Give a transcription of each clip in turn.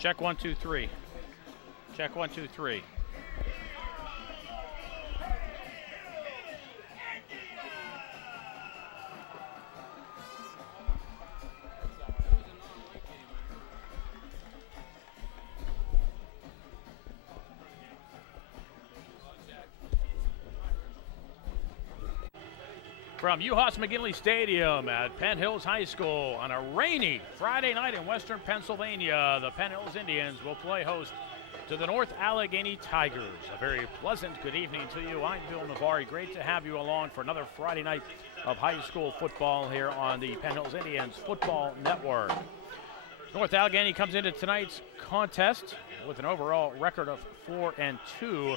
Check 1, 2, 3. Check 1, 2, 3. From Uhas McGinley Stadium at Penn Hills High School on a rainy Friday night in western Pennsylvania, the Penn Hills Indians will play host to the North Allegheny Tigers. A very pleasant good evening to you. I'm Bill Navari. Great to have you along for another Friday night of high school football here on the Penn Hills Indians Football Network. North Allegheny comes into tonight's contest with an overall record of 4-2.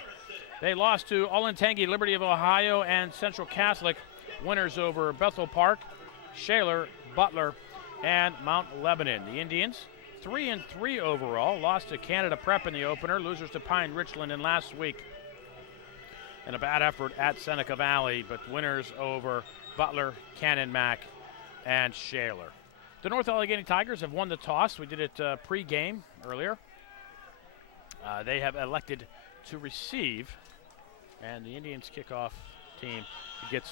They lost to Olentangy, Liberty of Ohio, and Central Catholic. Winners over Bethel Park, Shaler, Butler, and Mount Lebanon. The Indians, 3-3 overall, lost to Canada Prep in the opener, losers to Pine Richland in last week. And a bad effort at Seneca Valley, but winners over Butler, Cannon Mac, and Shaler. The North Allegheny Tigers have won the toss. We did it pre-game earlier. They have elected to receive, and the Indians kickoff team gets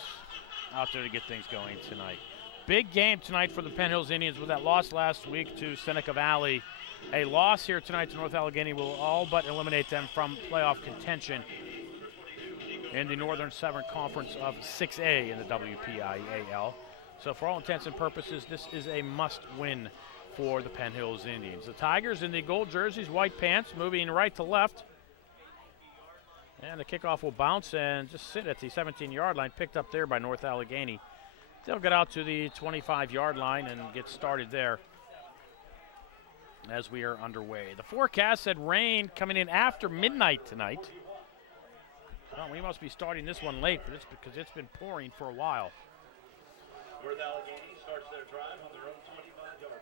out there to get things going tonight. Big game tonight for the Penn Hills Indians with that loss last week to Seneca Valley. A loss here tonight to North Allegheny will all but eliminate them from playoff contention in the Northern Severn Conference of 6A in the WPIAL. So for all intents and purposes, this is a must-win for the Penn Hills Indians. The Tigers in the gold jerseys, white pants, moving right to left. And the kickoff will bounce and just sit at the 17-yard line, picked up there by North Allegheny. They'll get out to the 25-yard line and get started there as we are underway. The forecast said rain coming in after midnight tonight. Well, we must be starting this one late, but it's because it's been pouring for a while. North Allegheny starts their drive on their own 25-yard line.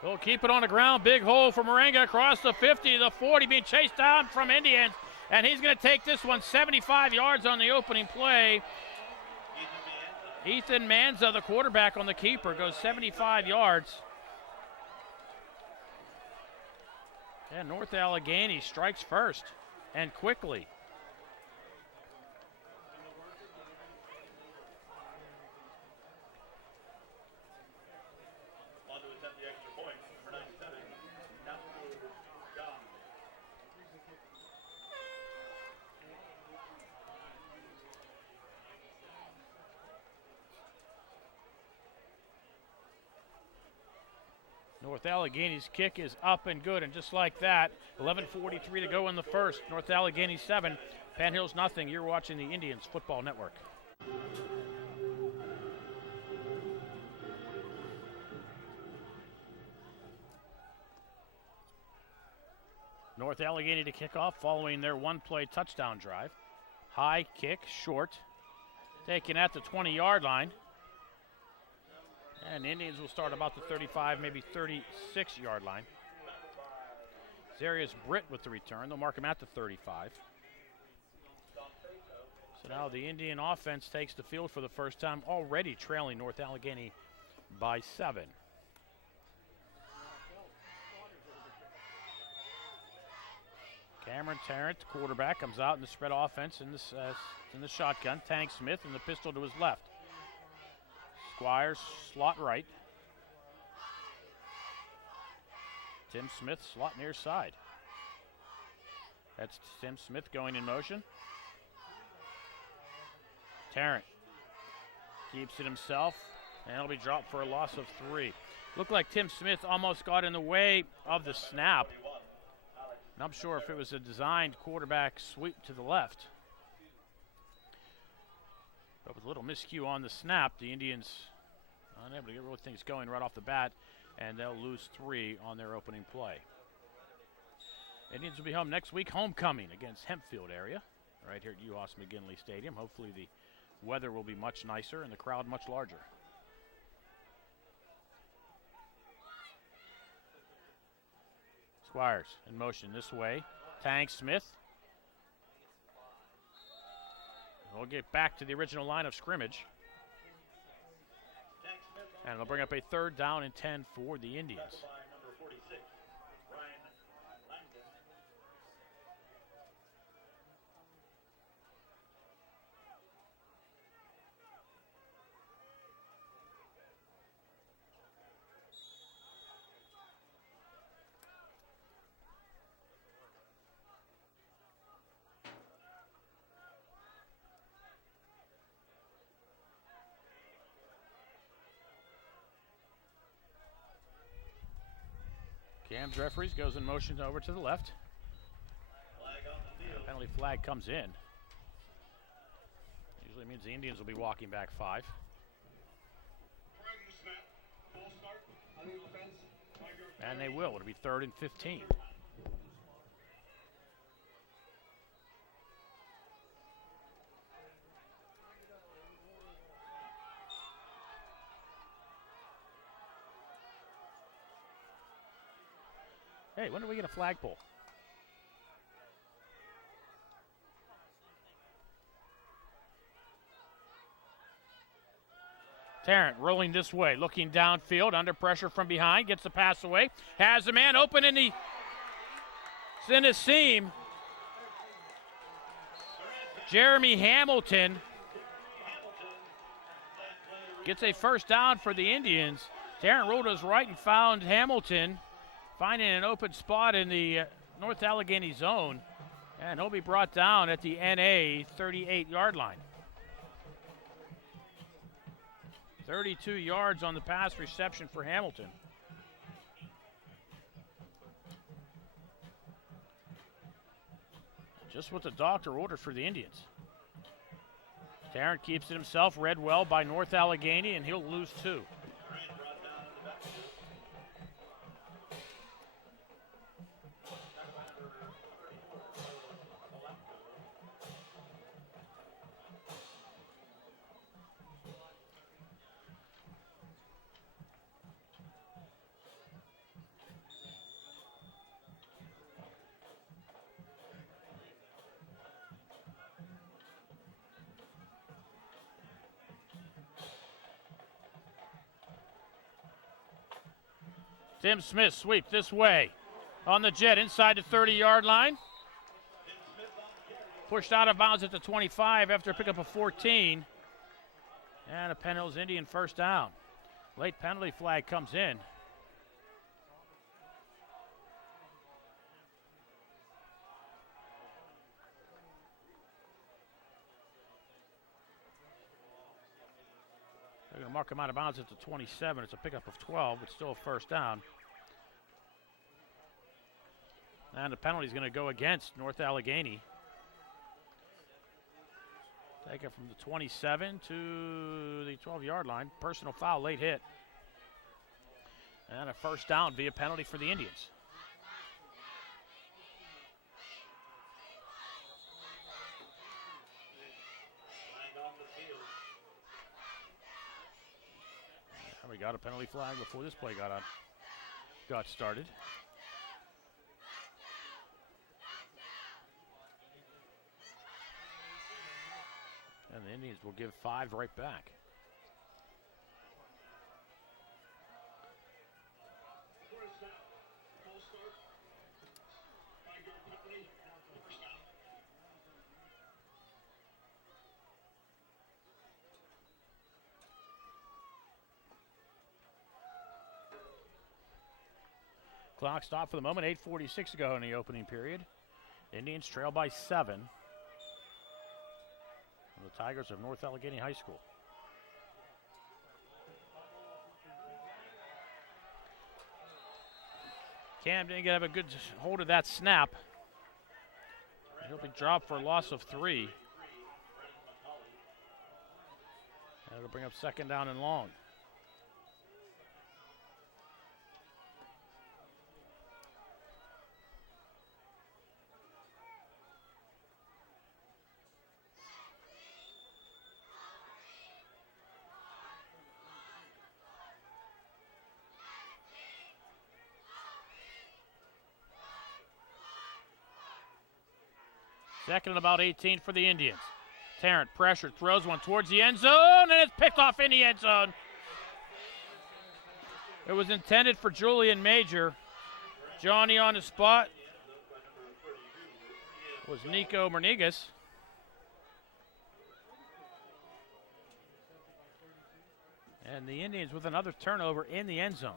We'll keep it on the ground. Big hole for Moringa across the 50, the 40, being chased down from Indians. And he's going to take this one 75 yards on the opening play. Ethan Manza, the quarterback on the keeper, goes 75 yards. And North Allegheny strikes first and quickly. North Allegheny's kick is up and good, and just like that, 11:43 to go in the first. North Allegheny 7, Penn Hills nothing. You're watching the Indians Football Network. North Allegheny to kick off following their one-play touchdown drive. High kick, short, taken at the 20-yard line. And the Indians will start about the 35, maybe 36-yard line. Zarius Britt with the return. They'll mark him at the 35. So now the Indian offense takes the field for the first time, already trailing North Allegheny by 7. Cameron Tarrant, the quarterback, comes out in the spread offense in the shotgun. Tank Smith in the pistol to his left. Squires, slot right. Tim Smith, slot near side. That's Tim Smith going in motion. Tarrant keeps it himself, and it'll be dropped for a loss of 3. Looked like Tim Smith almost got in the way of the snap. Not sure if it was a designed quarterback sweep to the left. But with a little miscue on the snap, the Indians unable to get real things going right off the bat, and they'll lose 3 on their opening play. Indians will be home next week, homecoming against Hempfield area, right here at Uhas McGinley Stadium. Hopefully the weather will be much nicer and the crowd much larger. Squires in motion this way. Tang Smith. We'll get back to the original line of scrimmage. And it'll bring up a 3rd down and 10 for the Indians. Cam Jeffries goes in motion over to the left. Penalty flag comes in. Usually means the Indians will be walking back 5. And they will. It'll be 3rd and 15. Hey, when do we get a flagpole? Tarrant rolling this way, looking downfield, under pressure from behind, gets the pass away, has the man open in the seam. Jeremy Hamilton gets a 1st down for the Indians. Tarrant rolled his right and found Hamilton, finding an open spot in the North Allegheny zone, and he'll be brought down at the NA 38-yard line. 32 yards on the pass reception for Hamilton. Just what the doctor ordered for the Indians. Tarrant keeps it himself, read well by North Allegheny, and he'll lose 2. Tim Smith sweep this way on the jet inside the 30-yard line. Pushed out of bounds at the 25 after a pickup of 14. And a Penn Hills Indian 1st down. Late penalty flag comes in. They're going to mark him out of bounds at the 27. It's a pickup of 12, but still a 1st down. And the penalty is going to go against North Allegheny. Take it from the 27 to the 12-yard line. Personal foul, late hit. And a 1st down via penalty for the Indians. And we got a penalty flag before this play got started. And the Indians will give 5 right back. Clock stopped for the moment, 8:46 to go in the opening period. Indians trail by 7. The Tigers of North Allegheny High School. Cam didn't have a good hold of that snap. He'll be dropped for a loss of 3. That'll bring up 2nd down and long. Second and about 18 for the Indians. Tarrant pressured, throws one towards the end zone, and it's picked off in the end zone. It was intended for Julian Major. Johnny on the spot was Nico Mernigas. And the Indians with another turnover in the end zone.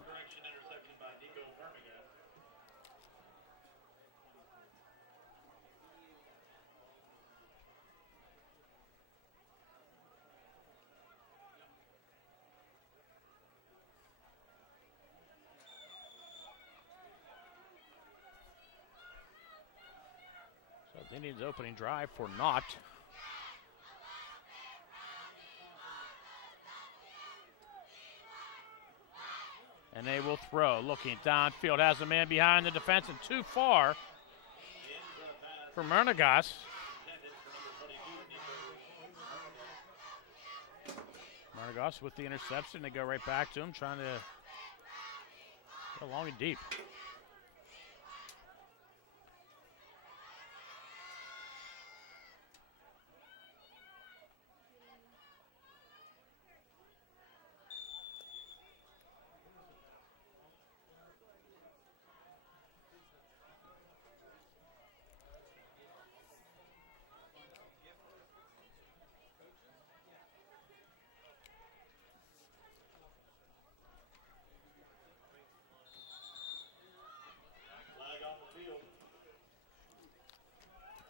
So the Indians opening drive for naught. And they will throw. Looking downfield, has a man behind the defense and too far for Mernigas. Mernigas with the interception. They go right back to him, trying to go long and deep.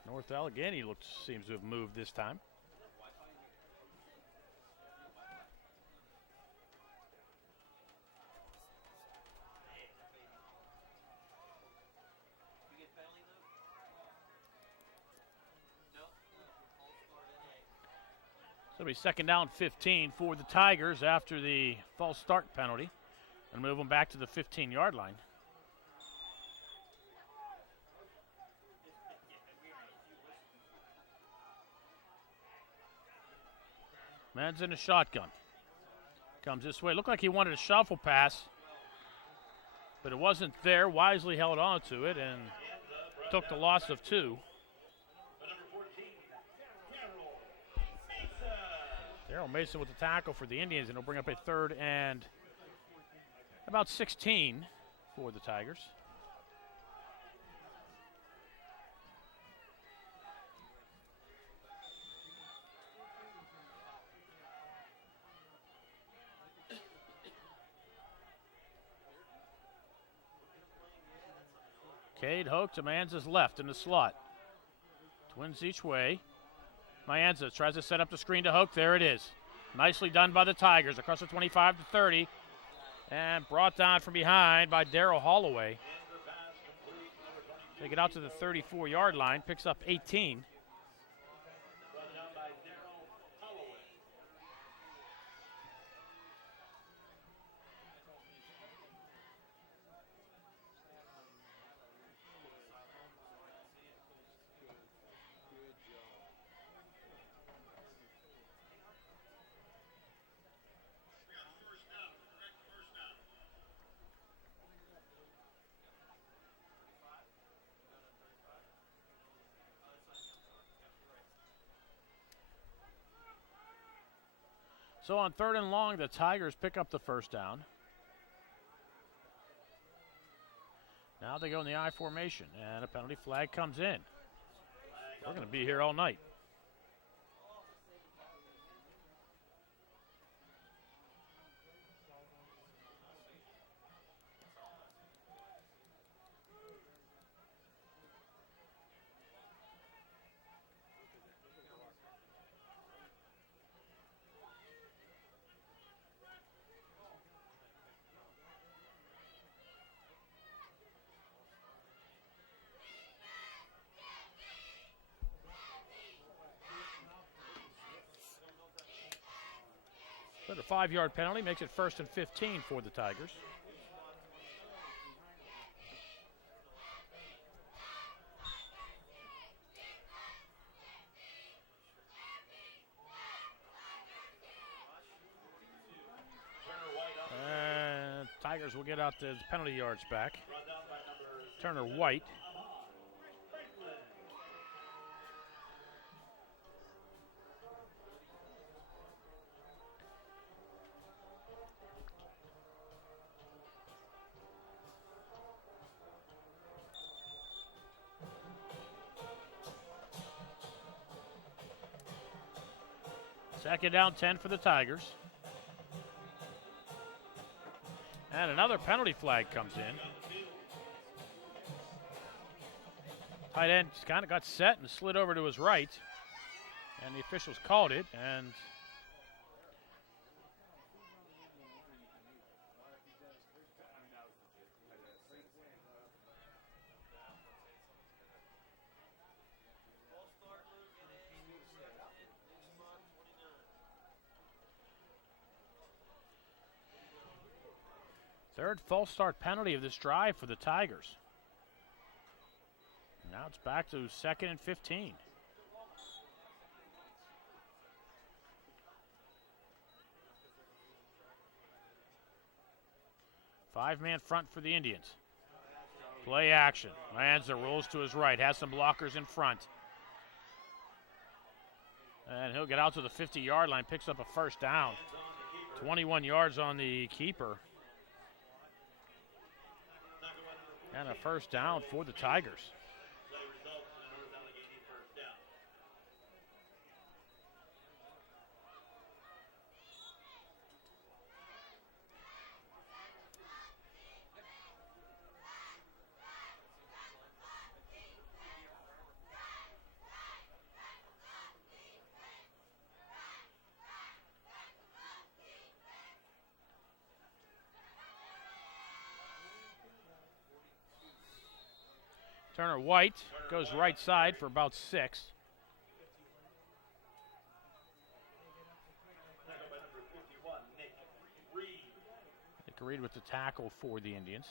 North Allegheny seems to have moved this time. So it'll be second down 15 for the Tigers after the false start penalty, and move them back to the 15-yard line. Man's in a shotgun. Comes this way. Looked like he wanted a shuffle pass, but it wasn't there. Wisely held on to it and took the loss of 2. Daryl Mason with the tackle for the Indians, and it'll bring up a third and about 16 for the Tigers. Cade Hoke to Mayanza's left in the slot. Twins each way. Mayanza tries to set up the screen to Hoke. There it is. Nicely done by the Tigers across the 25 to 30. And brought down from behind by Darryl Holloway. They get out to the 34-yard line. Picks up 18. So on third and long, the Tigers pick up the first down. Now they go in the I formation, and a penalty flag comes in. We're going to be here all night. But a 5-yard penalty makes it first and 15 for the Tigers. And Tigers will get out the penalty yards back. Turner White. Second down, 10 for the Tigers. And another penalty flag comes in. Tight end kind of got set and slid over to his right. And the officials called it. And third false start penalty of this drive for the Tigers. Now it's back to 2nd and 15. Five-man front for the Indians. Play action. Lanza rolls to his right, has some blockers in front. And he'll get out to the 50-yard line, picks up a first down. 21 yards on the keeper. And a first down for the Tigers. Turner White goes right side for about 6. Nick Reed with the tackle for the Indians.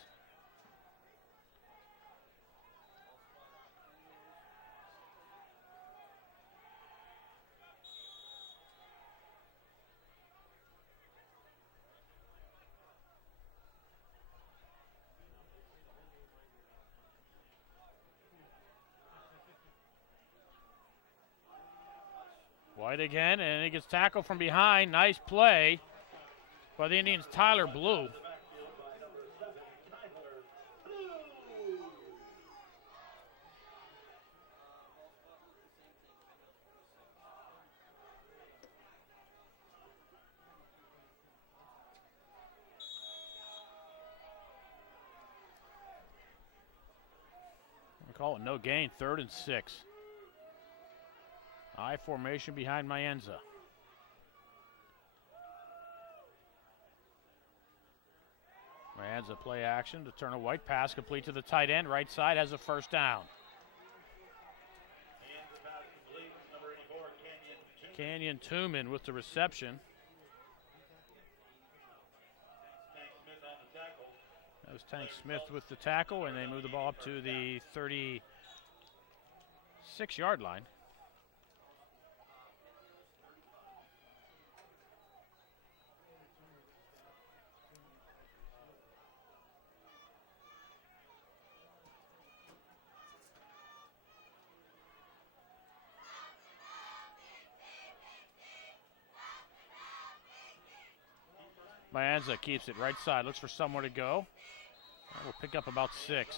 White again, and he gets tackled from behind. Nice play by the Indians, Tyler Blue. We call it no gain, 3rd and 6. I formation behind Mayenza. Mayenza play action to Turner White. Pass complete to the tight end. Right side has a first down. Canyon Tooman with the reception. That was Tank Smith with the tackle, and they move the ball up to the 36-yard line. Mayenza keeps it right side, looks for somewhere to go. And we'll pick up about 6.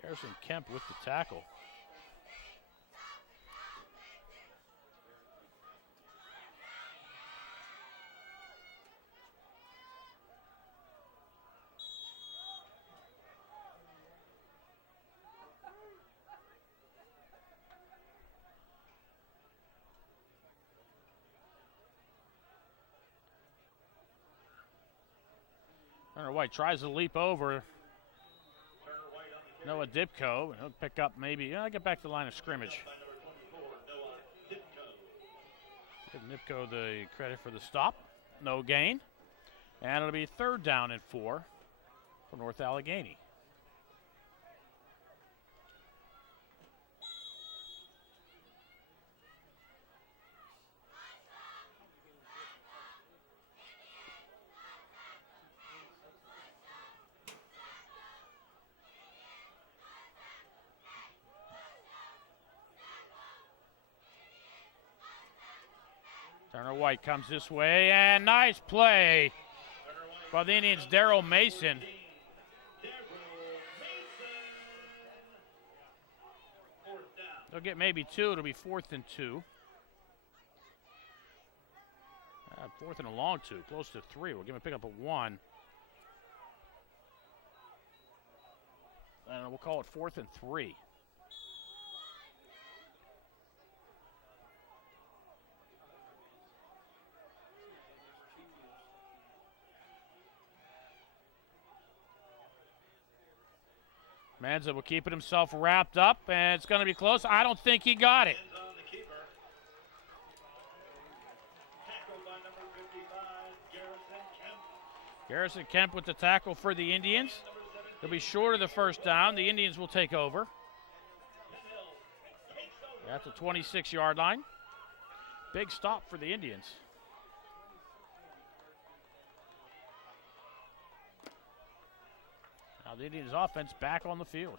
Garrison Kemp with the tackle. Turner White tries to leap over Noah Dipko, and he'll pick up maybe, get back to the line of scrimmage. Give Dipko the credit for the stop. No gain. And it'll be 3rd down and 4 for North Allegheny. Turner White comes this way, and nice play by the Indians, Darrell Mason. get maybe 2. It'll be 4th and 2. 4th and a long 2, close to 3. We'll give him a pickup of 1. And we'll call it 4th and 3. Manza will keep it himself wrapped up, and it's going to be close. I don't think he got it. Garrison Kemp with the tackle for the Indians. They'll be short of the first down. The Indians will take over. At the 26-yard line. Big stop for the Indians. Now the Indians offense back on the field.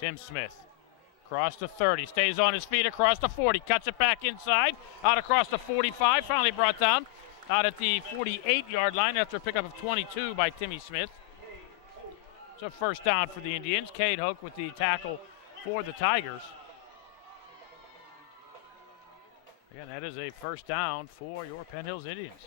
Tim Smith, across the 30, stays on his feet across the 40, cuts it back inside, out across the 45, finally brought down out at the 48-yard line after a pickup of 22 by Timmy Smith. It's a first down for the Indians. Cade Hoke with the tackle for the Tigers. Again, that is a first down for your Penn Hills Indians.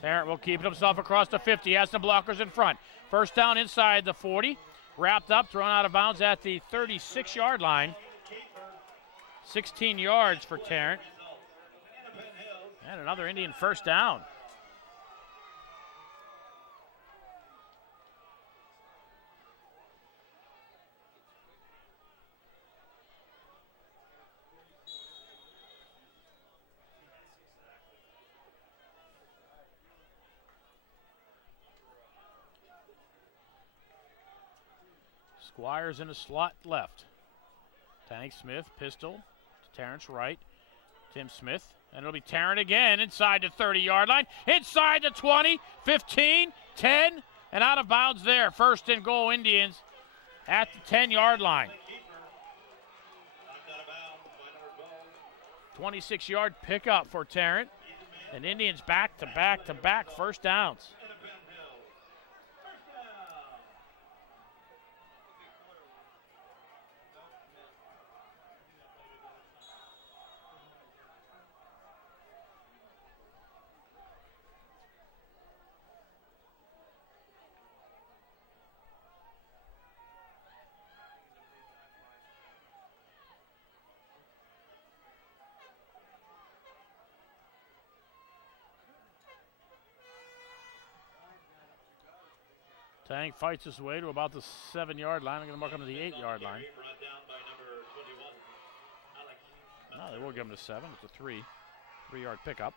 Tarrant will keep it himself across the 50. He has some blockers in front. First down inside the 40. Wrapped up, thrown out of bounds at the 36-yard line. 16 yards for Tarrant. And another Indian first down. Squires in a slot left. Tank Smith, pistol to Tarrant's right. Tim Smith, and it'll be Tarrant again inside the 30-yard line. Inside the 20, 15, 10, and out of bounds there. First and goal Indians at the 10-yard line. 26-yard pickup for Tarrant. And Indians back to back to back first downs. Tank fights his way to about the 7-yard line. I'm going to mark him to the 8-yard line. No, they will give him the 7. It's a 3-yard pickup.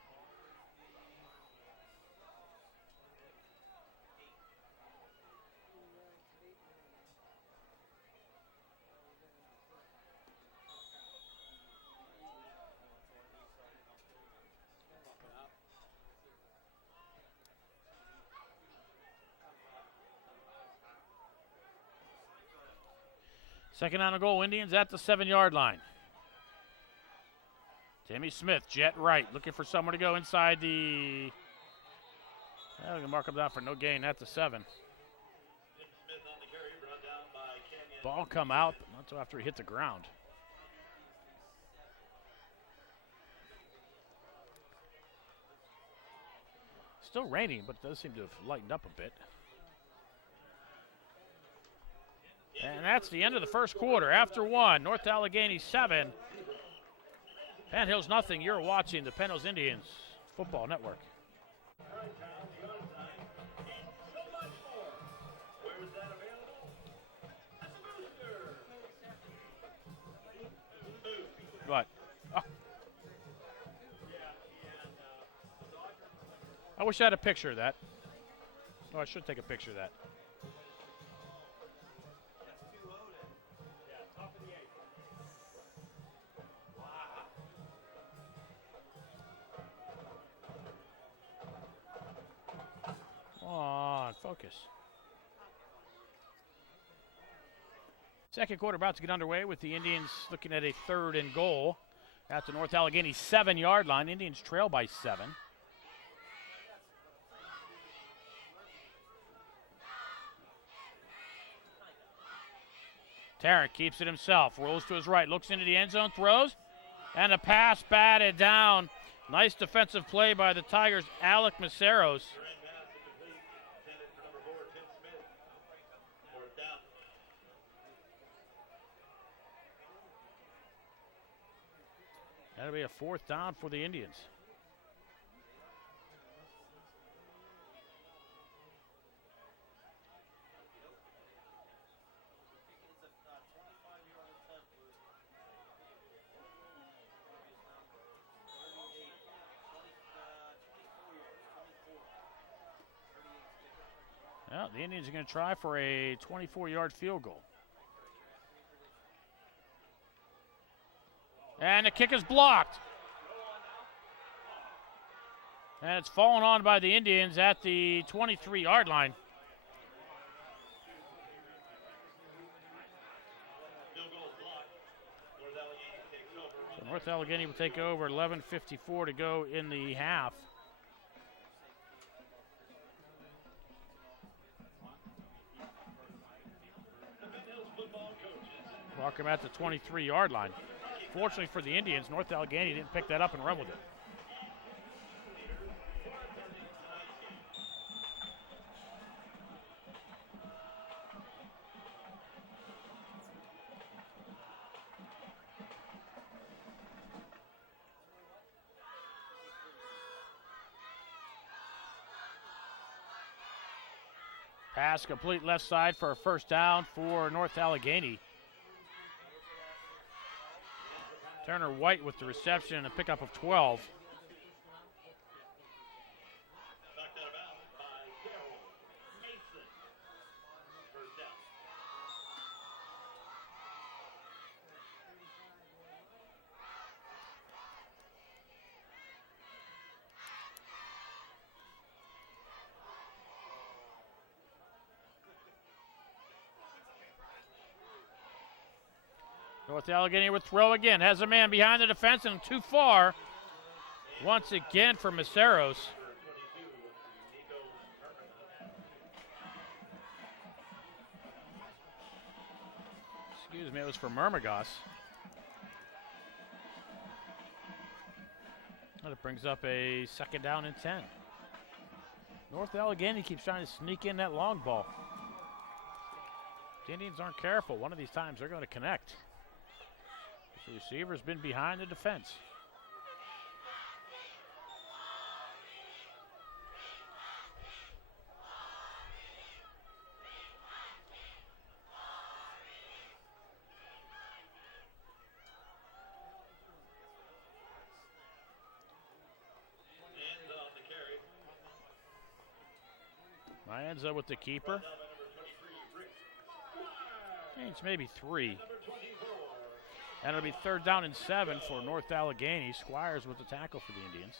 Second down and goal, Indians at the 7-yard line. Timmy Smith, jet right, looking for someone to go inside the... Well, we can mark him down for no gain at the 7. Ball come out, but not until after he hit the ground. Still raining, but it does seem to have lightened up a bit. And that's the end of the first quarter. After 1, North Allegheny 7, Penn Hills nothing. You're watching the Penn Hills Indians Football Network. What? Oh. I wish I had a picture of that. Oh, I should take a picture of that. On, focus. Second quarter about to get underway with the Indians looking at a 3rd and goal at the North Allegheny 7-yard line. Indians trail by 7. Tarrant keeps it himself, rolls to his right, looks into the end zone, throws, and a pass batted down. Nice defensive play by the Tigers, Alec Maceros. That'll be a 4th down for the Indians. Well, the Indians are going to try for a 24-yard field goal. And the kick is blocked. And it's fallen on by the Indians at the 23-yard line. So North Allegheny will take over, 11:54 to go in the half. Walker at the 23-yard line. Fortunately for the Indians, North Allegheny didn't pick that up and run with it. Pass complete left side for a 1st down for North Allegheny. Turner White with the reception and a pickup of 12. North Allegheny would throw again. Has a man behind the defense and too far. Once again for Maceros. Excuse me, it was for Murmagos. And it brings up a 2nd down and 10. North Allegheny keeps trying to sneak in that long ball. The Indians aren't careful. One of these times they're going to connect. The receiver's been behind the defense. Mayenza with the keeper. It's maybe 3. And it'll be 3rd down and 7 for North Allegheny. Squires with the tackle for the Indians.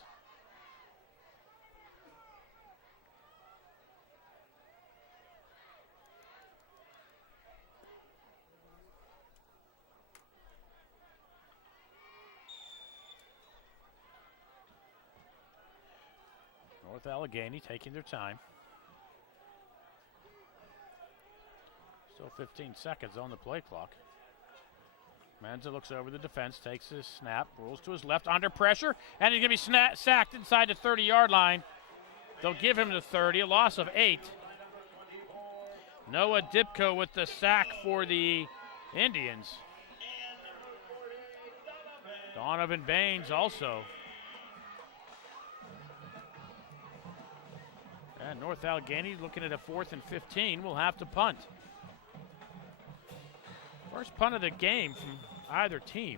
North Allegheny taking their time. Still 15 seconds on the play clock. Menza looks over the defense, takes his snap, rolls to his left, under pressure, and he's going to be sacked inside the 30-yard line. They'll give him the 30, a loss of 8. Noah Dipko with the sack for the Indians. Donovan Baines also. And North Allegheny looking at a 4th and 15, will have to punt. First punt of the game from either team.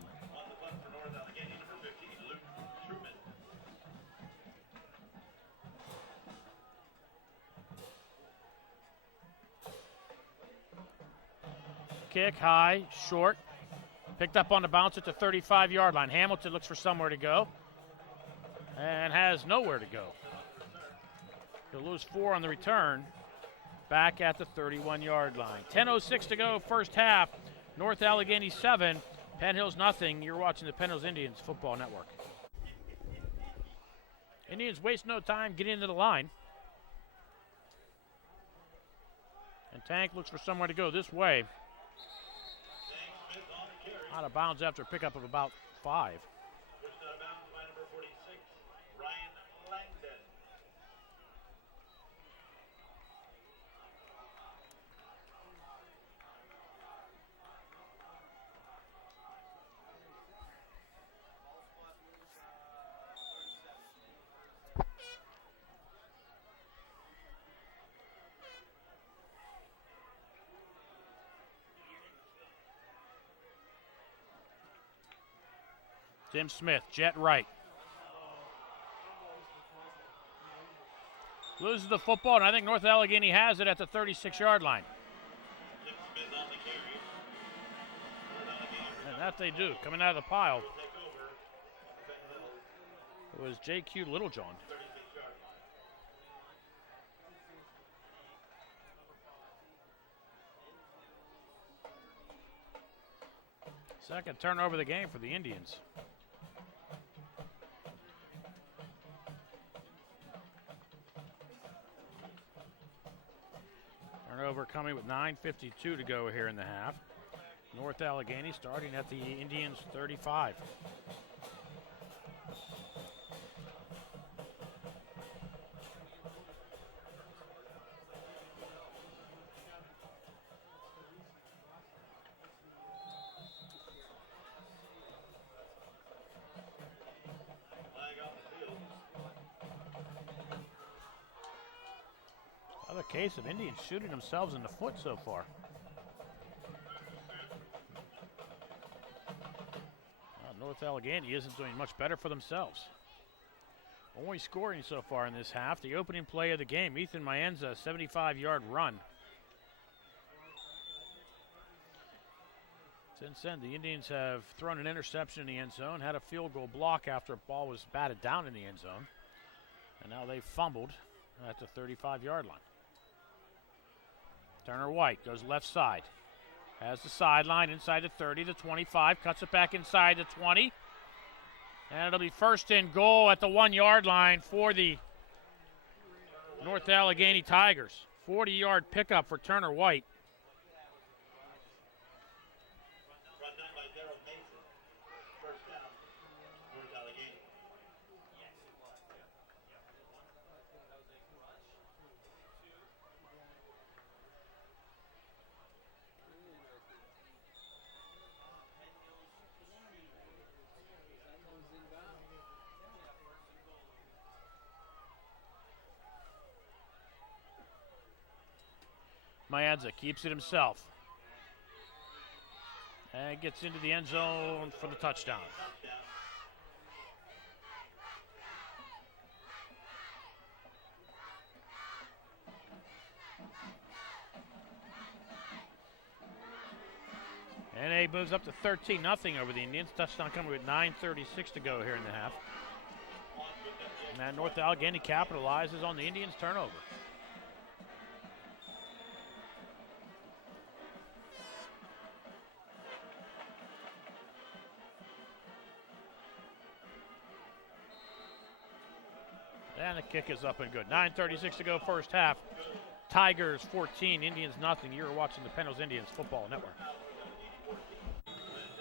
kick, high, short. Picked up on the bounce at the 35-yard line. Hamilton looks for somewhere to go and has nowhere to go. He'll lose 4 on the return. Back at the 31-yard line. 10:06 to go, first half. North Allegheny 7, Penn Hills nothing. You're watching the Penn Hills Indians Football Network. Indians waste no time getting into the line. And Tank looks for somewhere to go this way. Out of bounds after a pickup of about 5. Pushed out of bounds by number 46, Ryan Langdon. Tim Smith, jet right. Loses the football, and I think North Allegheny has it at the 36-yard line. Tim Smith on the carry. North Allegheny And that they do, coming out of the pile. will take over Penn Hills, It was J.Q. Littlejohn. 36-yard line. Second turnover of the game for the Indians. Turnover coming with 9:52 to go here in the half. North Allegheny starting at the Indians' 35. Flag on the field. Another case of Indians shooting themselves in the foot so far. North Allegheny isn't doing much better for themselves. Only scoring so far in this half. The opening play of the game, Ethan Mayenza, 75-yard run. Since then, the Indians have thrown an interception in the end zone, had a field goal block after a ball was batted down in the end zone, and now they fumbled at the 35-yard line. Turner White goes left side. Has the sideline inside the 30, the 25, cuts it back inside the 20. And it'll be first and goal at the 1-yard line for the North Allegheny Tigers. 40-yard pickup for Turner White. Run down by Darrell Mason. First down, North Allegheny. Mayenza keeps it himself. And gets into the end zone for the touchdown. And he moves up to 13-0 over the Indians. Touchdown coming with 9:36 to go here in the half. And North Allegheny capitalizes on the Indians' turnover. And the kick is up and good. 9:36 to go, first half. Tigers 14, Indians nothing. You're watching the Penn Hills Indians Football Network.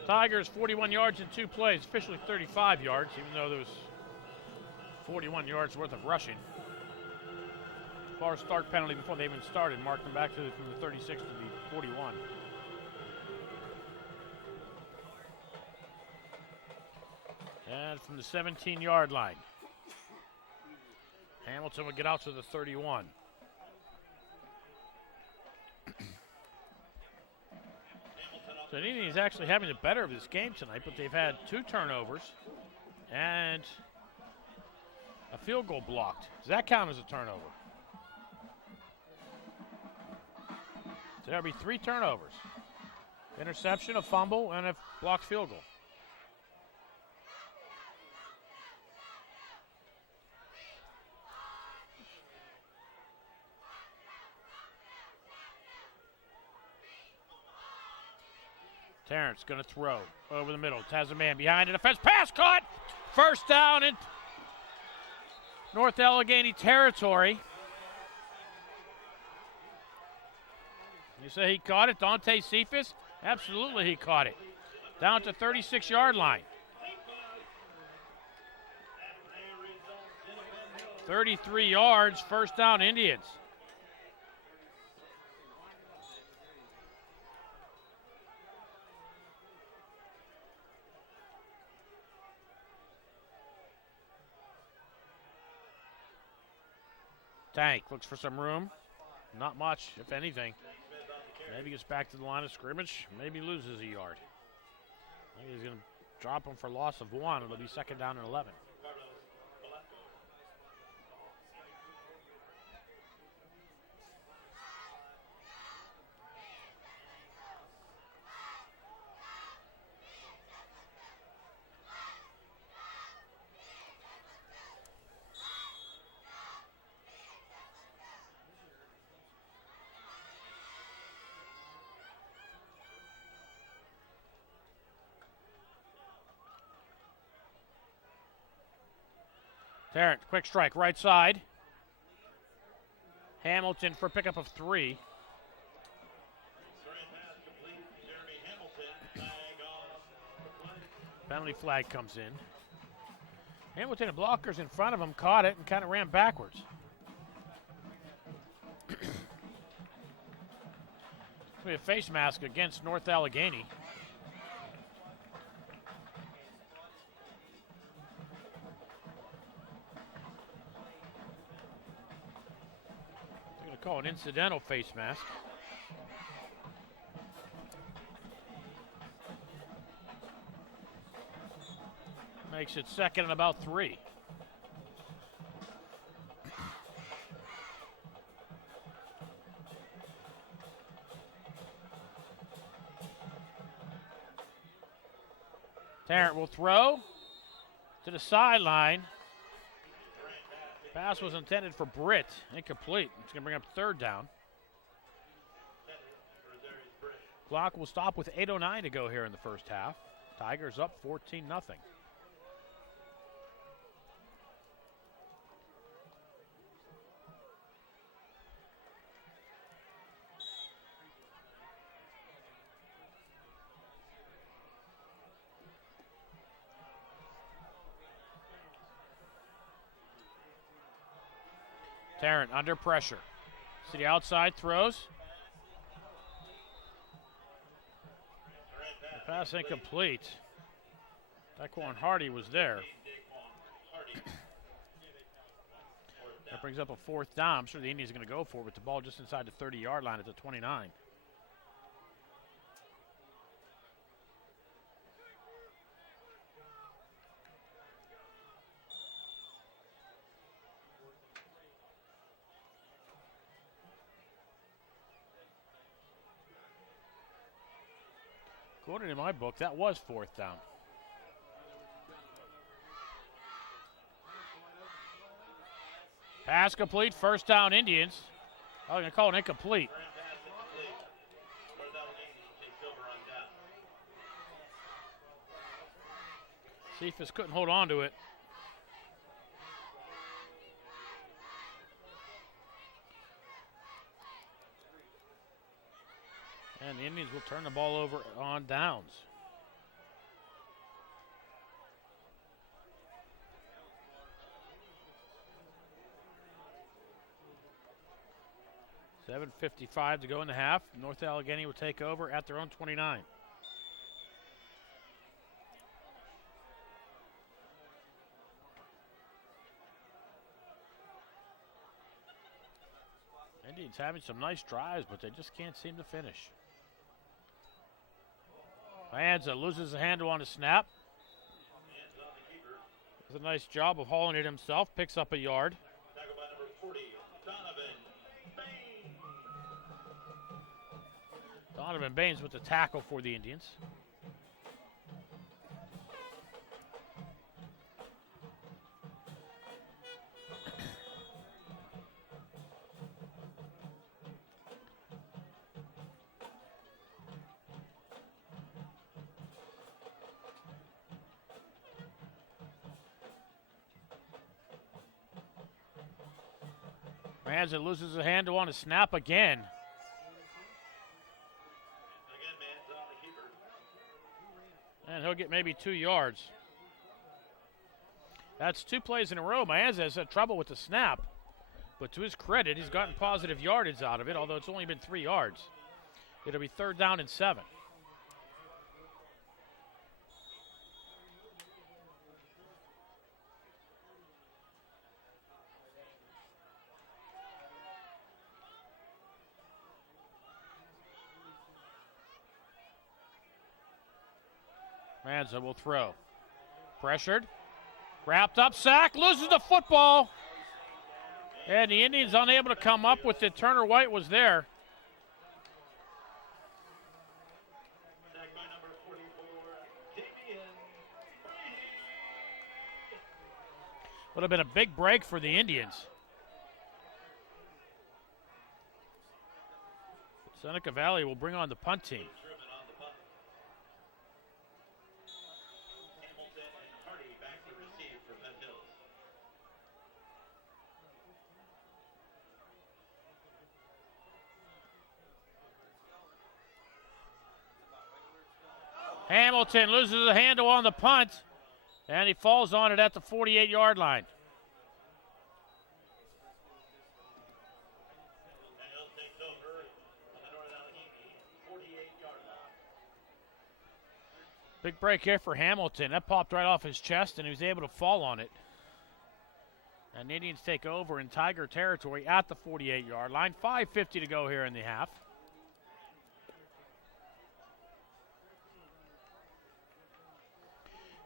Tigers 41 yards in 2 plays, officially 35 yards, even though there was 41 yards worth of rushing. Far start penalty before they even started, marked them back from the 36 to the 41. And from the 17-yard line, Hamilton would get out to the 31. So the Indians actually having the better of this game tonight, but they've had 2 turnovers and a field goal blocked. Does that count as a turnover? So there'll be 3 turnovers. Interception, a fumble, and a blocked field goal. Terrence going to throw over the middle. Has a man behind the defense. Pass caught. First down in North Allegheny territory. You say he caught it, Dante Cephas? Absolutely he caught it. Down to 36-yard line. 33 yards, first down Indians. Tank looks for some room. Not much, if anything. Maybe gets back to the line of scrimmage. Maybe loses a yard. I think he's going to drop him for loss of 1. It'll be second down and 11. Tarrant, quick strike, right side. Hamilton for pickup of 3. Penalty flag comes in. Hamilton and blockers in front of him caught it and kind of ran backwards. A face mask against North Allegheny. Call an incidental face mask. Makes it second and about 3. Tarrant will throw to the sideline. Pass was intended for Britt. Incomplete. It's going to bring up third down. Clock will stop with 8:09 to go here in the first half. Tigers up 14-0. Tarrant under pressure. To the outside, throws. The pass incomplete. Daquan Hardy was there. That brings up a fourth down. I'm sure the Indians are going to go for it with the ball just inside the 30-yard line at the 29. According to my book, that was fourth down. Pass complete, first down Indians. I'm going to call it incomplete. Cephas couldn't hold on to it. And the Indians will turn the ball over on downs. $7:55 to go in the half. North Allegheny will take over at their own 29. Indians having some nice drives, but they just can't seem to finish. Lanza loses the handle on the snap. Does a nice job of hauling it himself. Picks up a yard. Tackled by number 40, Donovan Baines with the tackle for the Indians. Manza loses a handle on a snap again. And he'll get maybe 2 yards. That's 2 plays in a row. Manza has had trouble with the snap. But to his credit, he's gotten positive yardage out of it, although it's only been 3 yards. It'll be 3rd down and 7. Manza will throw. Pressured. Wrapped up, sack, loses the football. And the Indians unable to come up with it. Turner White was there. Would have been a big break for the Indians. Seneca Valley will bring on the punt team. Hamilton loses the handle on the punt, and he falls on it at the 48-yard line. Big break here for Hamilton. That popped right off his chest, and he was able to fall on it. And the Indians take over in Tiger territory at the 48-yard line. 5:50 to go here in the half.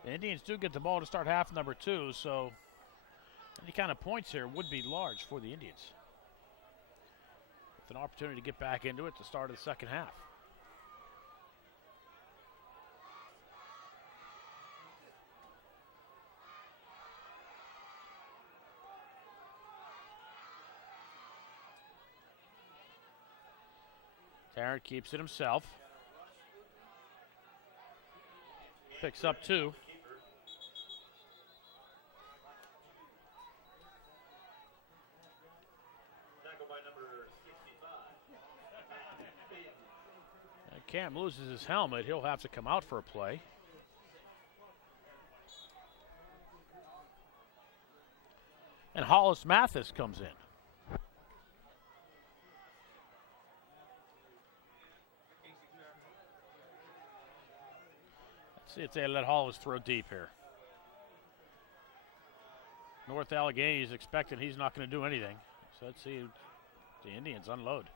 The Indians do get the ball to start half number 2, so any kind of points here would be large for the Indians. With an opportunity to get back into it to start of the second half. Tarrant keeps it himself. Picks up 2. Cam loses his helmet. He'll have to come out for a play. And Hollis Mathis comes in. Let's see if they let Hollis throw deep here. North Allegheny is expecting he's not going to do anything. So let's see the Indians unload.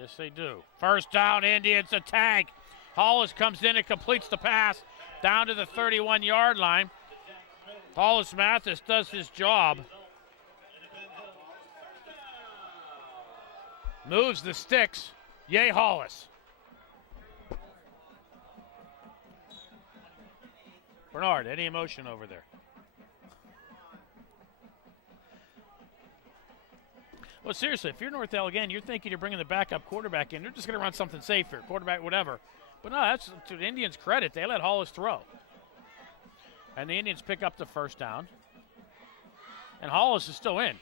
Yes, they do. First down, Indians, a tank. Hollis comes in and completes the pass down to the 31-yard line. Hollis Mathis does his job. Moves the sticks. Yay, Hollis. Bernard, any emotion over there? Well, seriously, if you're North Allegheny, you're thinking you're bringing the backup quarterback in. You're just going to run something safe here, quarterback, whatever. But no, that's to the Indians' credit. They let Hollis throw. And the Indians pick up the first down. And Hollis is still in.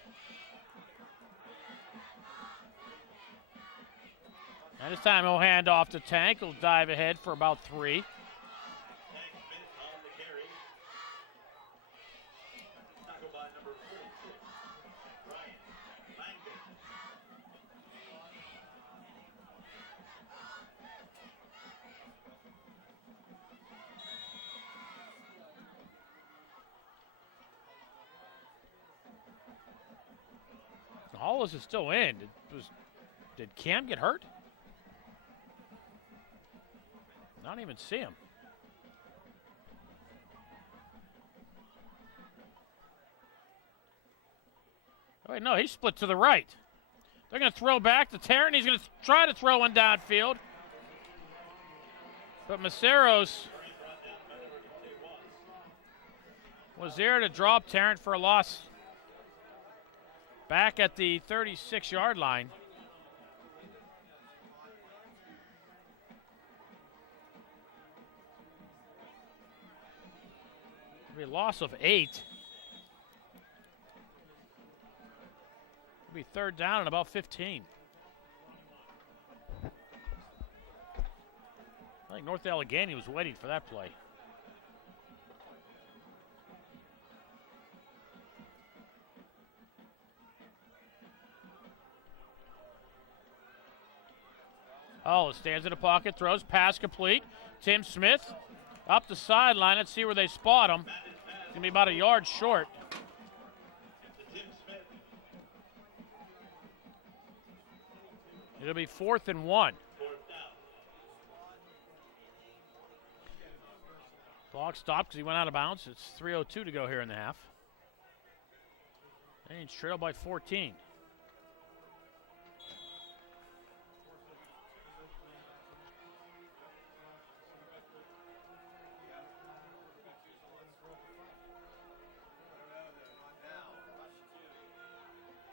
And this time he'll hand off to Tank. He'll dive ahead for about 3. Hollis is still in. Did Cam get hurt? Not even see him. Oh, wait, no, he split to the right. They're going to throw back to Tarrant. He's going to try to throw one downfield. But Maceros was there to drop Tarrant for a loss. Back at the 36-yard line. It'll be a loss of 8. It'll be third down and about 15. I think North Allegheny was waiting for that play. Oh, stands in the pocket, throws, pass complete. Tim Smith up the sideline. Let's see where they spot him. It's going to be about a yard short. It'll be 4th and 1. Clock stopped because he went out of bounds. It's 3:02 to go here in the half. Indians trail by 14.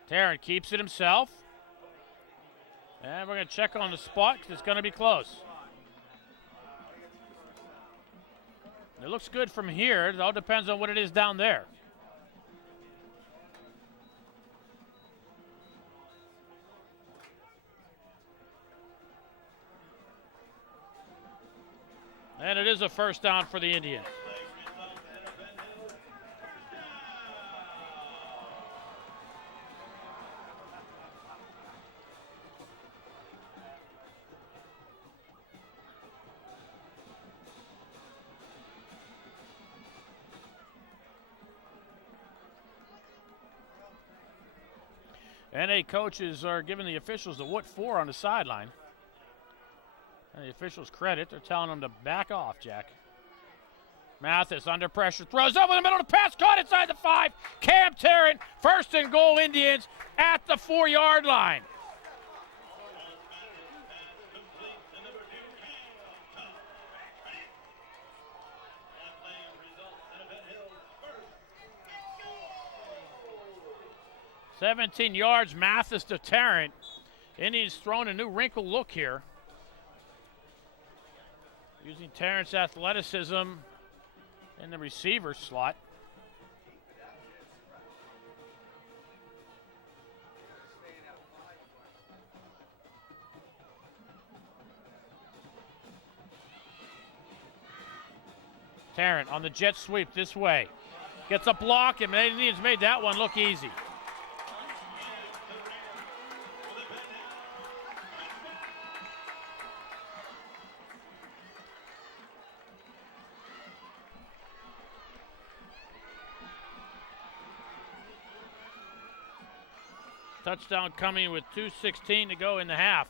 Tarrant keeps it himself. And we're going to check on the spot because it's going to be close. It looks good from here. It all depends on what it is down there. And it is a first down for the Indians. NA coaches are giving the officials the what for on the sideline. And the officials credit, they're telling them to back off, Jack. Mathis under pressure, throws over the middle of the pass, caught inside the 5. Cam Tarrant, 1st and goal Indians at the 4-yard line. "17 yards, Mathis to Tarrant." Indians throwing a new wrinkle look here. Using Tarrant's athleticism in the receiver slot. Tarrant on the jet sweep this way. Gets a block, and the Indians made that one look easy. Touchdown coming with 2:16 to go in the half.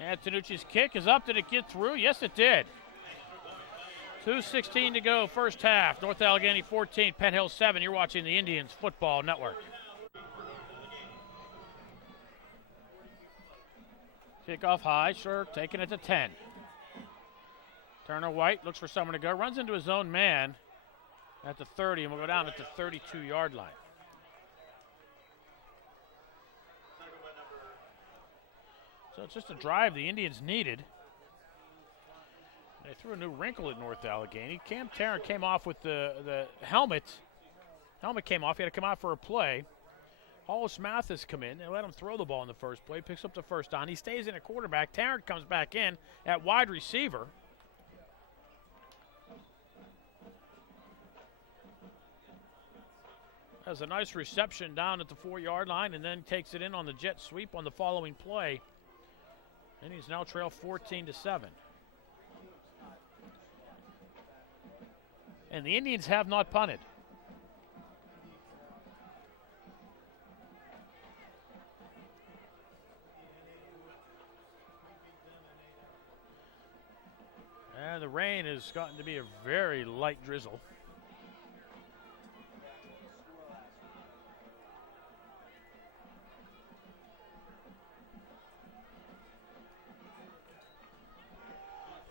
Antonucci's kick is up. Did it get through? Yes, it did. 2:16 to go, first half. North Allegheny 14, Penn Hill 7. You're watching the Indians Football Network. Kickoff high, sure, taking it to 10. Turner White looks for someone to go, runs into his own man at the 30, and we'll go down at the 32-yard line. So it's just a drive the Indians needed. They threw a new wrinkle at North Allegheny. Cam Tarrant came off with the helmet. Helmet came off. He had to come out for a play. Hollis Mathis come in. They let him throw the ball in the first play. Picks up the first down. He stays in at quarterback. Tarrant comes back in at wide receiver. Has a nice reception down at the 4-yard line and then takes it in on the jet sweep on the following play. And he's now trailed 14-7. And the Indians have not punted. has gotten to be a very light drizzle.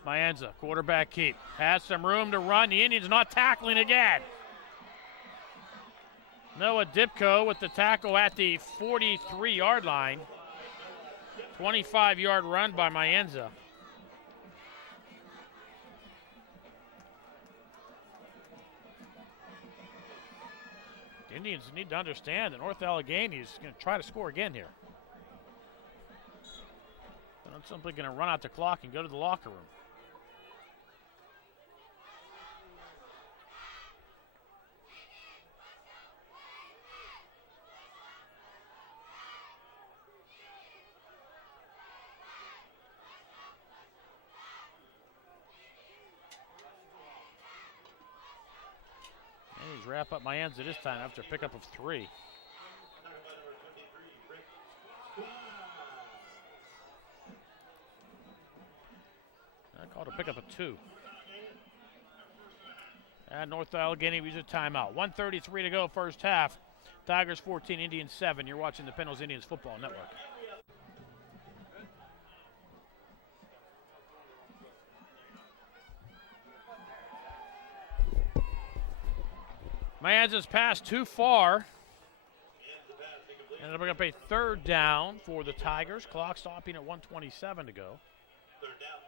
Mayenza, quarterback keep. Has some room to run. The Indians not tackling again. Noah Dipko with the tackle at the 43-yard line. 25-yard run by Mayenza. The Indians need to understand that North Allegheny is going to try to score again here. They're not simply going to run out the clock and go to the locker room. And he's wrap up Mayenza this time after a pickup of 3. I called a pickup of 2. And North Allegheny uses a timeout. 1:33 to go, first half. Tigers 14, Indians 7. You're watching the Penn Indians Football Network. Mayenza's pass too far. And it'll bring up a third down for the Tigers. Clock stopping at 1:27 to go. Third down.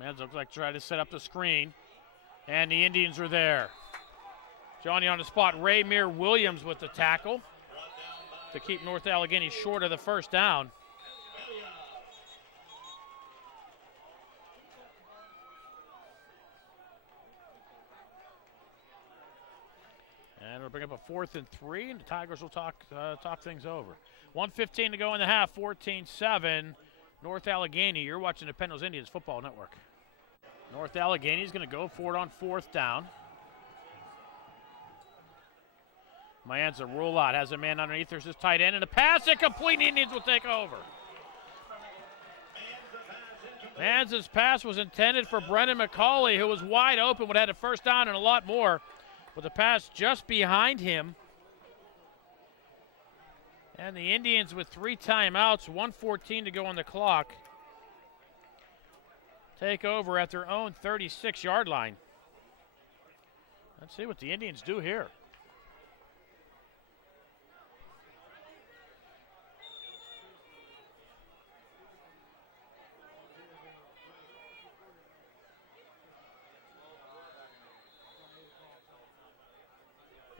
Mayenza looks like trying to set up the screen. And the Indians are there. Johnny on the spot. Raymere Williams with the tackle to keep North Allegheny short of the first down. And it'll bring up a 4th and 3, and the Tigers will talk things over. 1:15 to go in the half, 14-7. North Allegheny, you're watching the Penn Indians Football Network. North Allegheny is going to go for it on 4th down. Mayenza roll out, has a man underneath. There's his tight end, and a pass incomplete. The Indians will take over. Mayenza's pass was intended for Brendan McCauley, who was wide open, would have had a first down and a lot more. With the pass just behind him. And the Indians with 3 timeouts, 1:14 to go on the clock, take over at their own 36-yard line. Let's see what the Indians do here.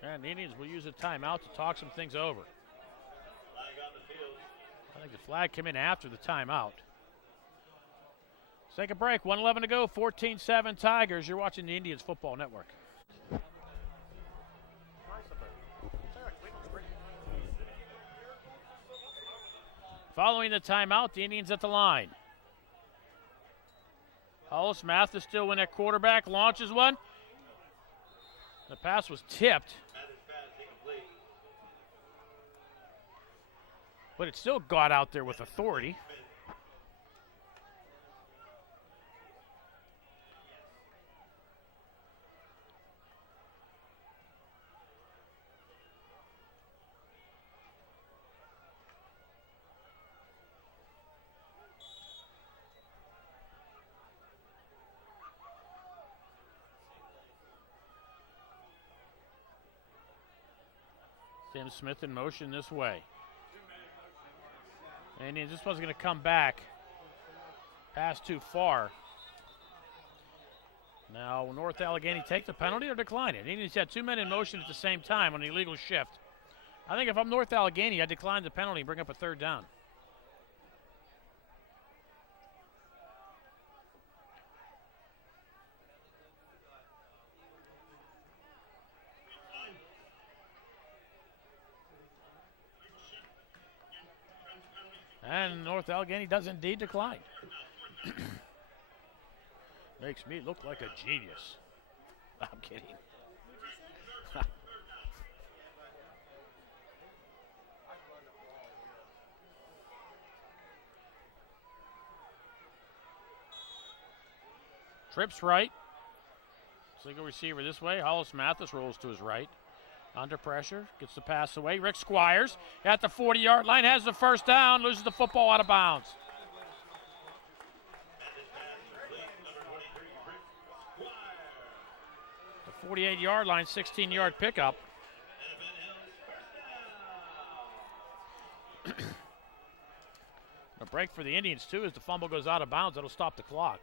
And the Indians will use a timeout to talk some things over. I think the flag came in after the timeout. Let's take a break. 1:11 to go. 14-7 Tigers. You're watching the Indians Football Network. Following the timeout, the Indians at the line. Hollis Mathis still in at quarterback. Launches one. The pass was tipped. But it still got out there with authority. Tim Smith in motion this way. And this one's going to come back. Pass too far. Now, will North Allegheny take the penalty or decline it? Indians had 2 men in motion at the same time on an illegal shift. I think if I'm North Allegheny, I decline the penalty and bring up a 3rd down. And North Allegheny does indeed decline. Makes me look like a genius. I'm kidding. Trips right. Single receiver this way. Hollis Mathis rolls to his right. Under pressure. Gets the pass away. Rick Squires at the 40-yard line. Has the first down. Loses the football out of bounds. The 48-yard line. 16-yard pickup. A break for the Indians, too, as the fumble goes out of bounds. That'll stop the clock.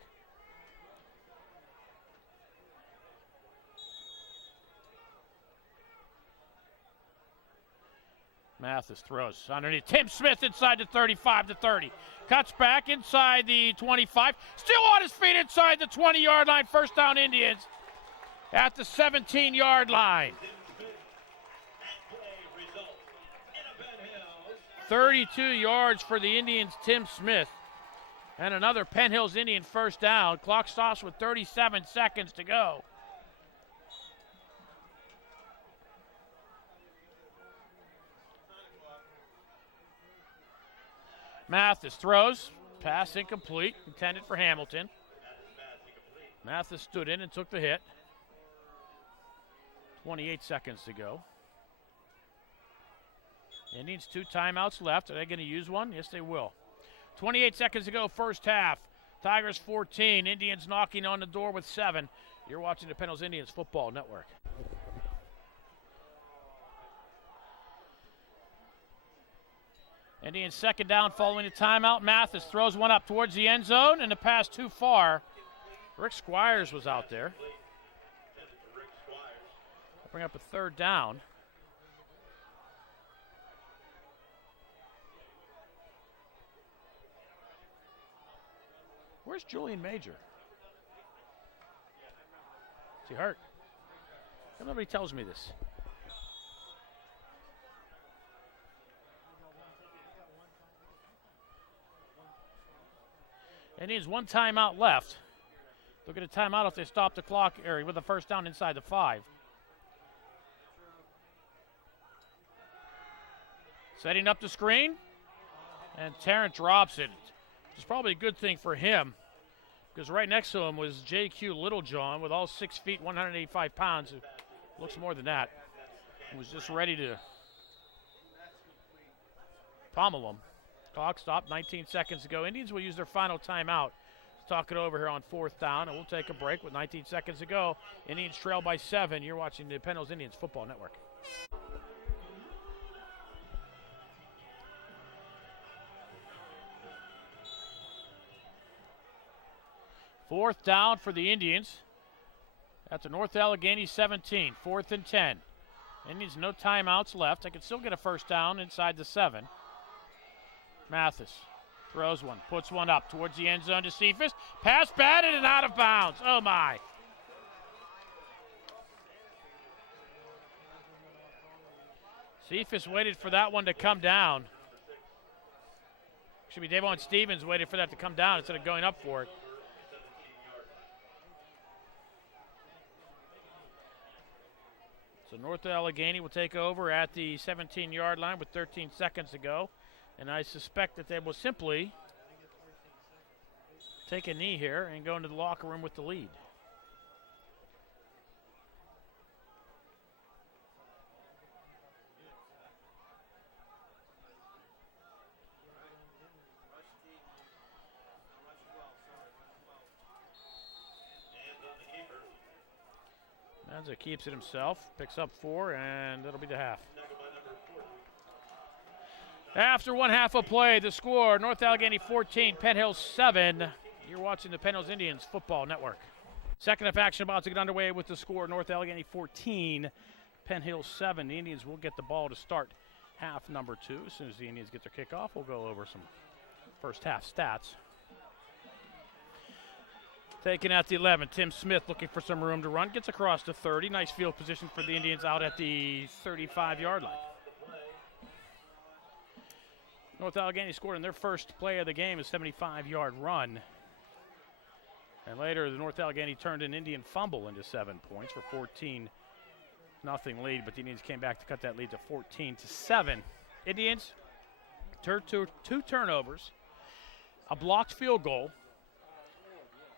Mathis throws underneath. Tim Smith inside the 35 to 30. Cuts back inside the 25. Still on his feet inside the 20-yard line. First down Indians at the 17-yard line. 32 yards for the Indians, Tim Smith. And another Penn Hills Indian first down. Clock stops with 37 seconds to go. Mathis throws. Pass incomplete. Intended for Hamilton. Mathis stood in and took the hit. 28 seconds to go. Indians 2 timeouts left. Are they going to use one? Yes, they will. 28 seconds to go, first half. Tigers 14. Indians knocking on the door with 7. You're watching the Penn Hills Indians Football Network. Indians second down following the timeout. Mathis throws one up towards the end zone, and the pass too far. Rick Squires was out there. Bring up a third down. Where's Julian Major? Is he hurt? Nobody tells me this. Indians 1 timeout left. They'll get a timeout if they stop the clock area with a first down inside the 5. Setting up the screen, and Tarrant drops it, which is probably a good thing for him, because right next to him was J.Q. Littlejohn with all 6 feet, 185 pounds. Looks more than that. He was just ready to pommel him. Clock stopped, 19 seconds to go. Indians will use their final timeout to talk it over here on 4th down, and we'll take a break with 19 seconds to go. Indians trail by 7. You're watching the Penn Hills Indians Football Network. Fourth down for the Indians at the North Allegheny 17. 4th and 10. Indians no timeouts left. They can still get a first down inside the 7. Mathis throws one, puts one up towards the end zone to Cephas. Pass batted and out of bounds. Oh my. Cephas waited for that one to come down. Should be Davon Stevens waited for that to come down instead of going up for it. So North Allegheny will take over at the 17-yard line with 13 seconds to go. And I suspect that they will simply take a knee here and go into the locker room with the lead. Manza keeps it himself, picks up 4, and that'll be the half. After 1 half of play, the score, North Allegheny 14, Penn Hills 7. You're watching the Penn Hills Indians Football Network. Second half action about to get underway with the score, North Allegheny 14, Penn Hills 7. The Indians will get the ball to start half number 2. As soon as the Indians get their kickoff, we'll go over some first half stats. Taken at the 11, Tim Smith looking for some room to run. Gets across to 30. Nice field position for the Indians out at the 35-yard line. North Allegheny scored in their first play of the game, a 75-yard run. And later, the North Allegheny turned an Indian fumble into 7 points for 14-0 lead, but the Indians came back to cut that lead to 14-7. Indians, two turnovers, a blocked field goal,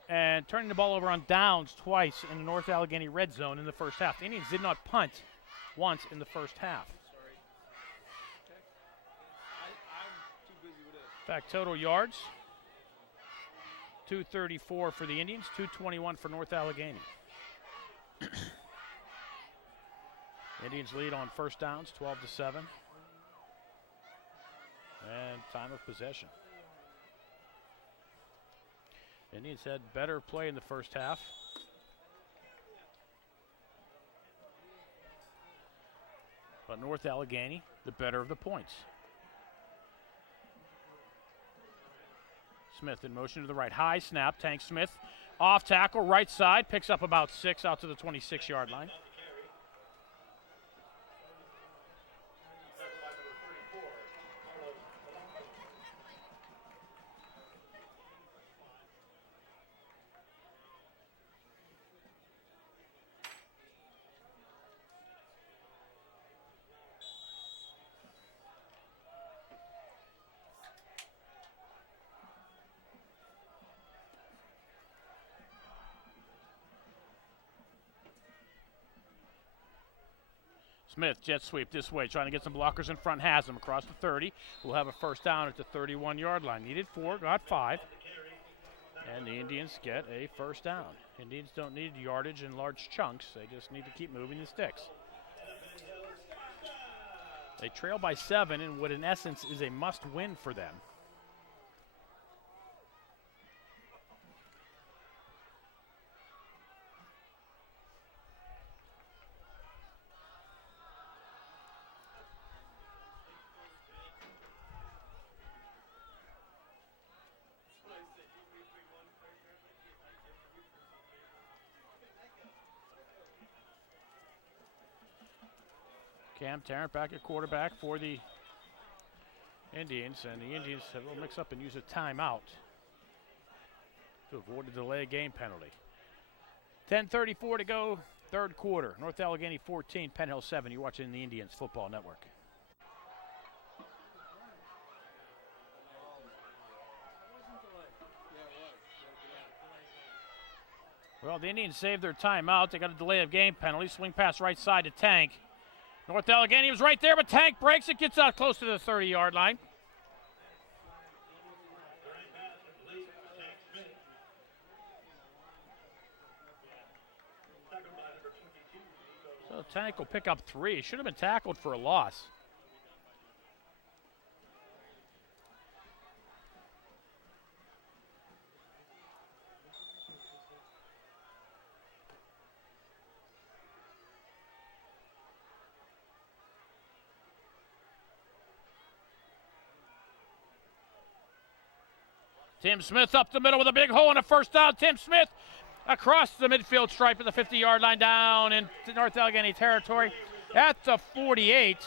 and turning the ball over on downs twice in the North Allegheny red zone in the first half. The Indians did not punt once in the first half. In fact, total yards, 234 for the Indians, 221 for North Allegheny. Indians lead on first downs, 12-7. And time of possession. Indians had better play in the first half. But North Allegheny, the better of the points. Smith in motion to the right. High snap. Tank Smith off tackle, right side. Picks up about 6 out to the 26-yard line. Smith, jet sweep this way, trying to get some blockers in front, has them across the 30. We'll have a first down at the 31-yard line. Needed 4, got 5. And the Indians get a first down. Indians don't need yardage in large chunks. They just need to keep moving the sticks. They trail by 7 in what in essence is a must-win for them. Cam Tarrant back at quarterback for the Indians, and the Indians have a little mix up and use a timeout to avoid a delay game penalty. 10:34 to go, third quarter. North Allegheny 14, Penn Hill 7. You're watching the Indians Football Network. Well, the Indians saved their timeout. They got a delay of game penalty. Swing pass right side to Tank. North Allegheny was right there, but Tank breaks it, gets out close to the 30-yard line. So Tank will pick up 3. Should have been tackled for a loss. Tim Smith up the middle with a big hole and a first down. Tim Smith across the midfield stripe at the 50-yard line down into North Allegheny territory at the 48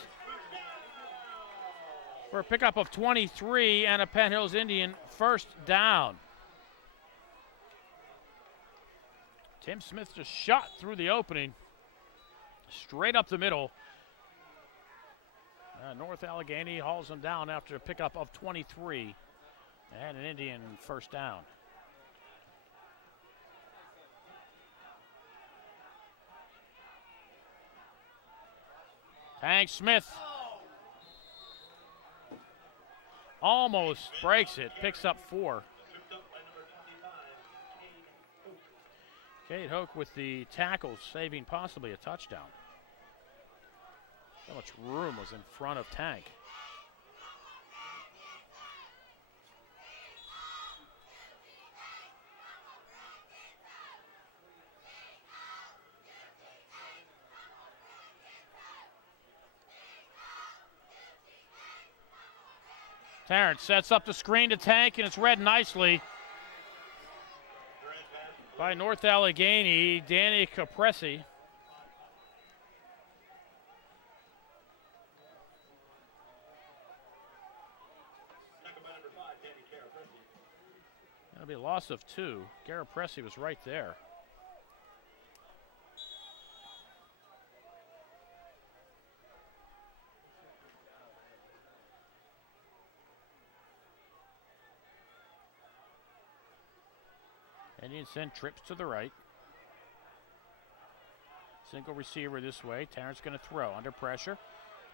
for a pickup of 23 and a Penn Hills Indian first down. Tim Smith just shot through the opening, straight up the middle. North Allegheny hauls him down after a pickup of 23. And an Indian first down. Tank Smith almost breaks it, picks up 4. Cade Hoke with the tackle, saving possibly a touchdown. So much room was in front of Tank. Tarrant sets up the screen to Tank, and it's read nicely by North Allegheny, Danny Capresi. That'll be a loss of 2. Garrett Presley was right there. Indians send trips to the right. Single receiver this way. Terrence going to throw under pressure.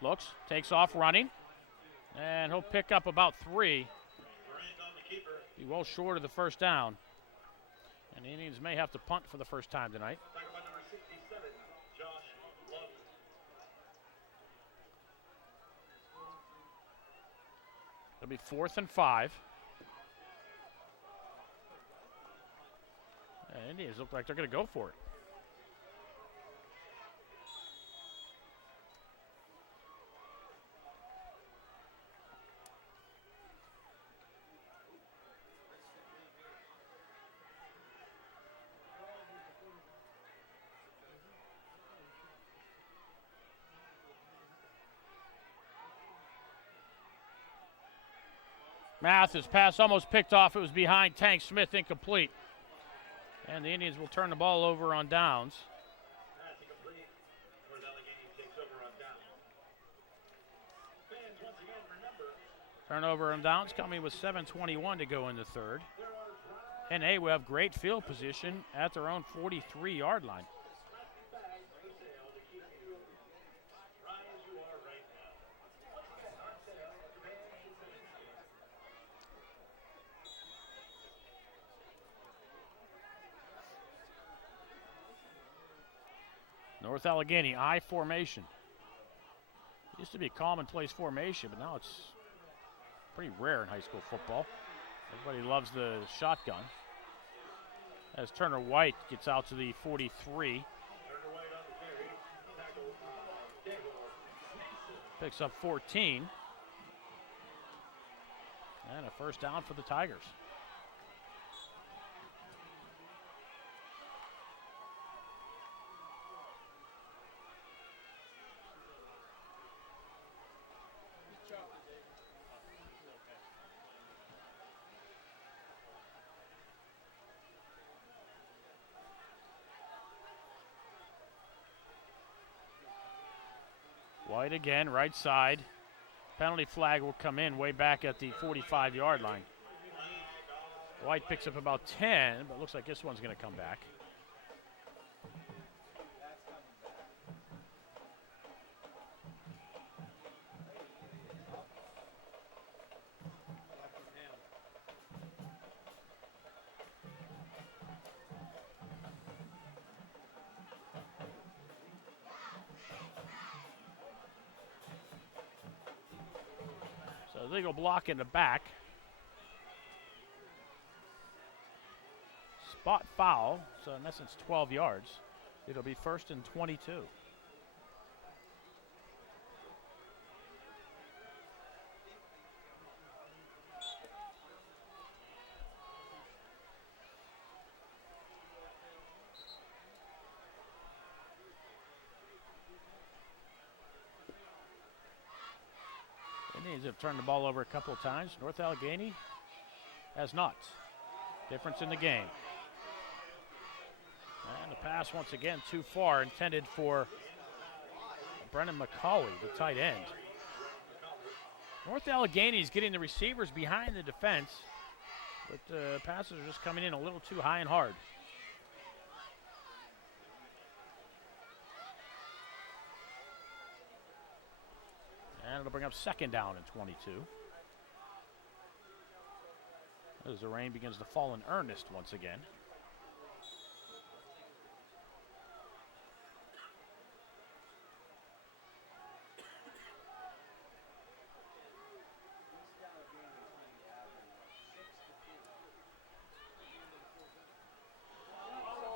Looks, takes off running. And he'll pick up about 3. Be well short of the first down. And the Indians may have to punt for the first time tonight. It'll be 4th and 5. Indians look like they're going to go for it. Mathis pass almost picked off. It was behind Tank Smith, incomplete. And the Indians will turn the ball over on downs. That's incomplete. North Allegheny takes over on downs. Fans, once again, remember. Turnover on downs coming with 7:21 to go in the third. And they will have great field position at their own 43-yard line. North Allegheny, I formation. It used to be a commonplace formation, but now it's pretty rare in high school football. Everybody loves the shotgun. As Turner White gets out to the 43. Picks up 14. And a first down for the Tigers. White again, right side. Penalty flag will come in way back at the 45-yard line. White picks up about 10, but looks like this one's going to come back. Legal block in the back. Spot foul, so in essence 12 yards. It'll be 1st and 22. Indians have turned the ball over a couple of times. North Allegheny has not. Difference in the game. And the pass once again too far, intended for Brennan McCauley, the tight end. North Allegheny is getting the receivers behind the defense, but the passes are just coming in a little too high and hard. And it'll bring up 2nd down and 22. As the rain begins to fall in earnest once again.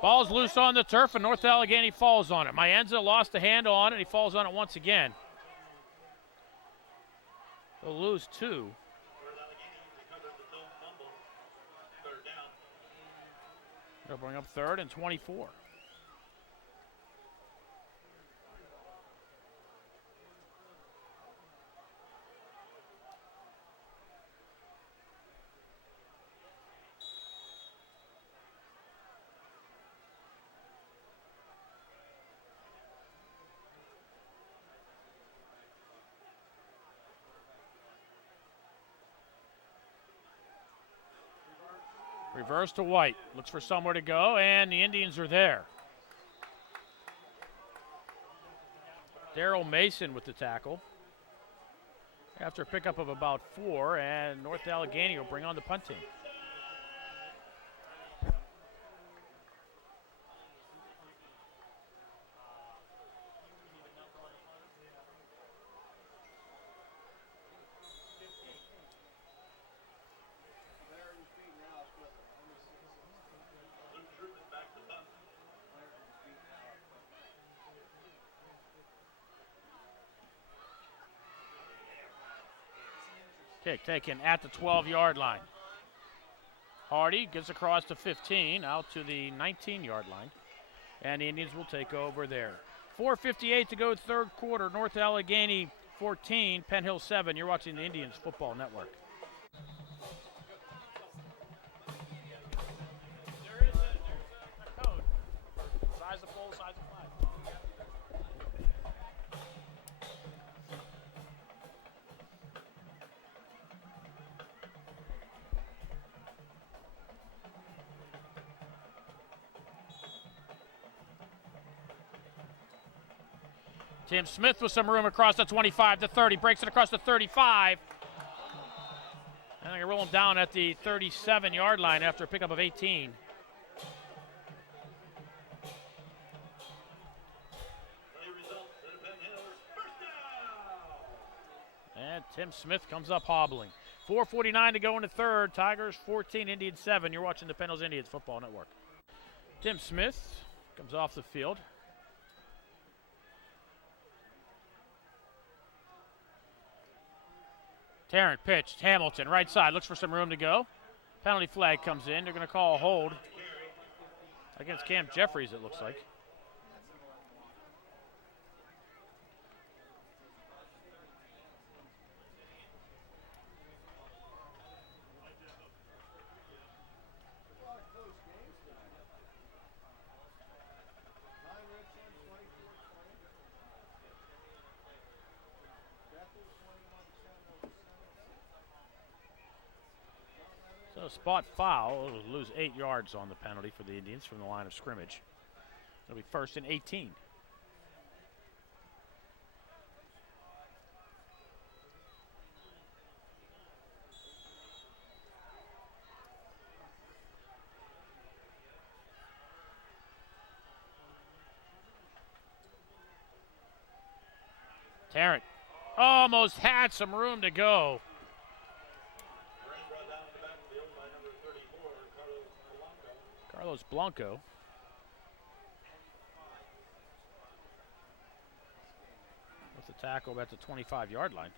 Ball's loose on the turf, and North Allegheny falls on it. Mayenza lost a handle on it, and he falls on it once again. They'll lose 2. They'll bring up 3rd and 24. Reverse to White. Looks for somewhere to go, and the Indians are there. Daryl Mason with the tackle. After a pickup of about 4, and North Allegheny will bring on the punt team. Kick taken at the 12-yard line. Hardy gets across to 15, out to the 19-yard line. And the Indians will take over there. 4:58 to go, third quarter. North Allegheny 14, Penn Hill 7. You're watching the Indians Football Network. There's a code. Size of pole, size of flag. Tim Smith with some room across the 25 to 30, breaks it across the 35. And they roll him down at the 37-yard line after a pickup of 18. And Tim Smith comes up hobbling. 4:49 to go in the third. Tigers 14, Indians 7. You're watching the Penn Hills Indians Football Network. Tim Smith comes off the field. Tarrant pitched. Hamilton, right side, looks for some room to go. Penalty flag comes in. They're going to call a hold against Cam Jeffries, it looks like. So spot foul, it'll lose 8 yards on the penalty for the Indians from the line of scrimmage. It'll be first and 18. Tarrant almost had some room to go. Carlos Blanco. With the tackle at the 25-yard line.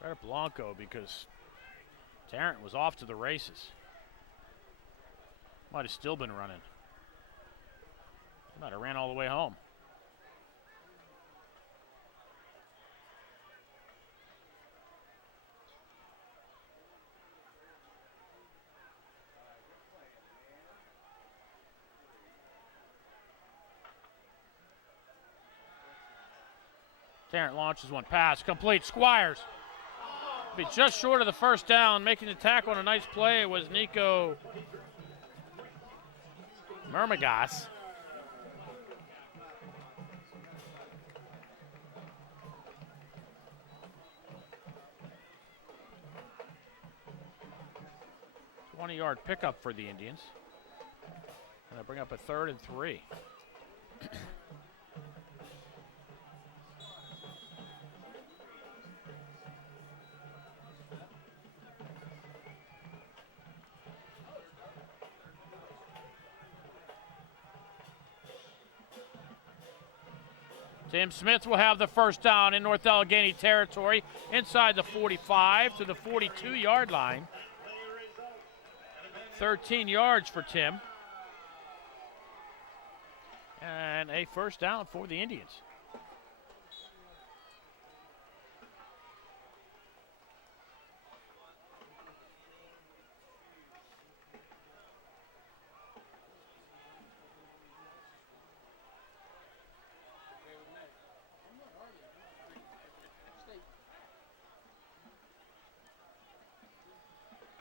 Credit Blanco because Tarrant was off to the races. Might have still been running. He might have ran all the way home. Tarrant launches one pass, complete. Squires be just short of the first down. Making the tackle on a nice play was Nico Mermagas. Yard pickup for the Indians. And they bring up a 3rd and 3. Tim Smith will have the first down in North Allegheny territory inside the 45 to the 42-yard line. 13 yards for Tim. And a first down for the Indians.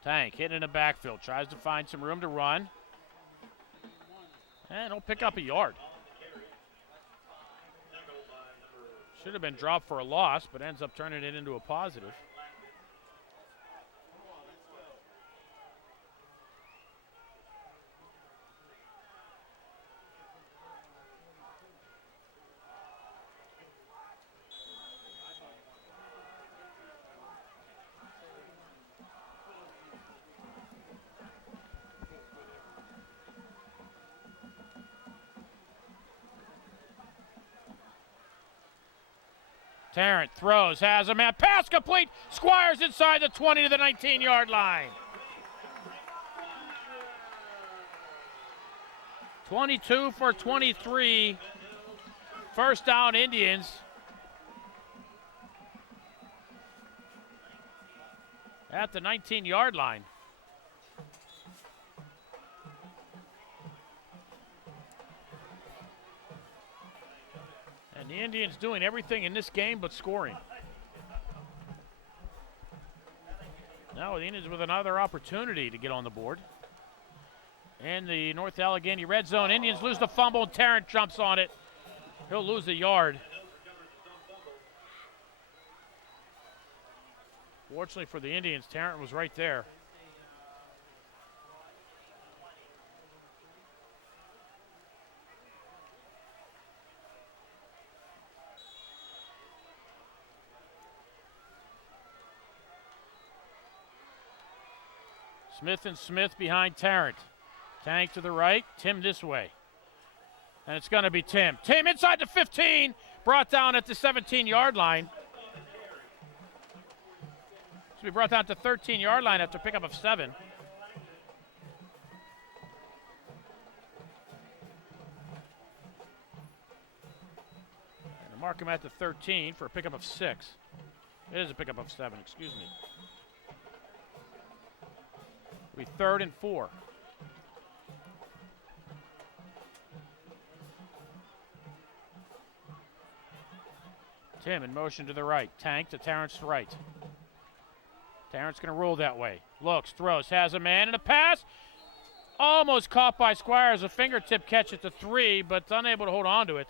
Tank hitting in the backfield. Tries to find some room to run. And he'll pick up a yard. Should have been dropped for a loss, but ends up turning it into a positive. Tarrant throws, has a man, pass complete, Squires inside the 20 to the 19-yard line. 22 for 23, first down Indians. At the 19-yard line. And the Indians doing everything in this game but scoring. Now the Indians with another opportunity to get on the board. And the North Allegheny red zone. Indians lose the fumble and Tarrant jumps on it. He'll lose a yard. Fortunately for the Indians, Tarrant was right there. Smith and Smith behind Tarrant. Tank to the right, Tim this way. And it's going to be Tim. Tim inside the 15, brought down at the 17-yard line. So we brought down to 13-yard line after pickup of 7. And mark him at the 13 for a pickup of 6. It is a pickup of 7, excuse me. We 3rd and 4. Tim in motion to the right. Tank to Tarrant's right. Tarrant's going to roll that way. Looks, throws, has a man and a pass. Almost caught by Squires. A fingertip catch at the 3, but unable to hold on to it.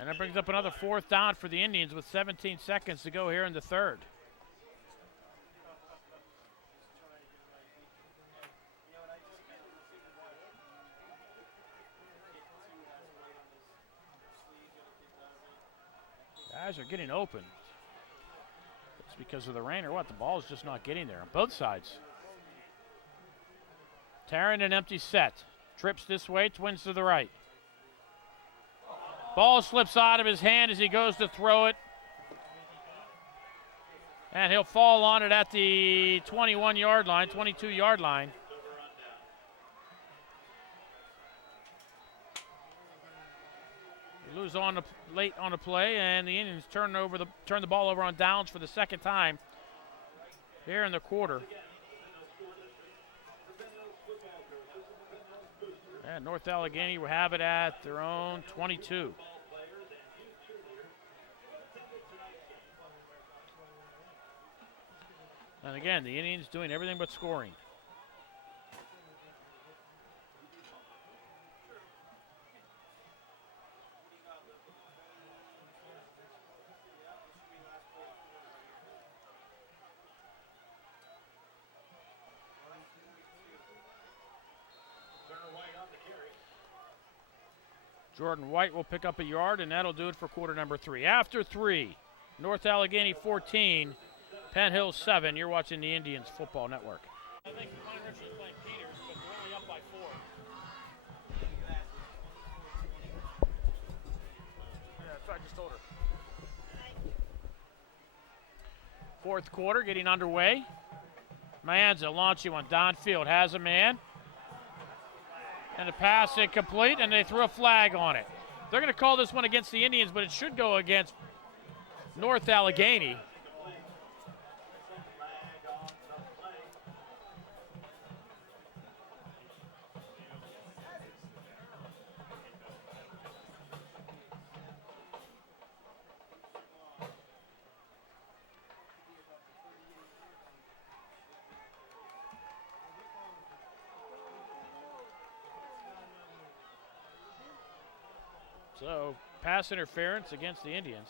And that brings up another 4th down for the Indians with 17 seconds to go here in the 3rd. Guys are getting open. It's because of the rain or what? The ball is just not getting there on both sides. Tarrant an empty set. Trips this way, twins to the right. Ball slips out of his hand as he goes to throw it. And he'll fall on it at the 21-yard line, 22-yard line. They lose on late on the play, and the Indians turn the ball over on downs for the second time here in the quarter. And North Allegheny will have it at their own 22. And again, the Indians doing everything but scoring. Jordan White will pick up a yard, and that'll do it for quarter number 3. After 3, North Allegheny 14, Penn Hills 7. You're watching the Indians Football Network. I think the Pine Richards playing Peters, but they're only up by 4. Yeah, that's what I just told her. 4th quarter getting underway. Mayanza launching one downfield, has a man. And the pass incomplete, and they threw a flag on it. They're going to call this one against the Indians, but it should go against North Allegheny. So pass interference against the Indians.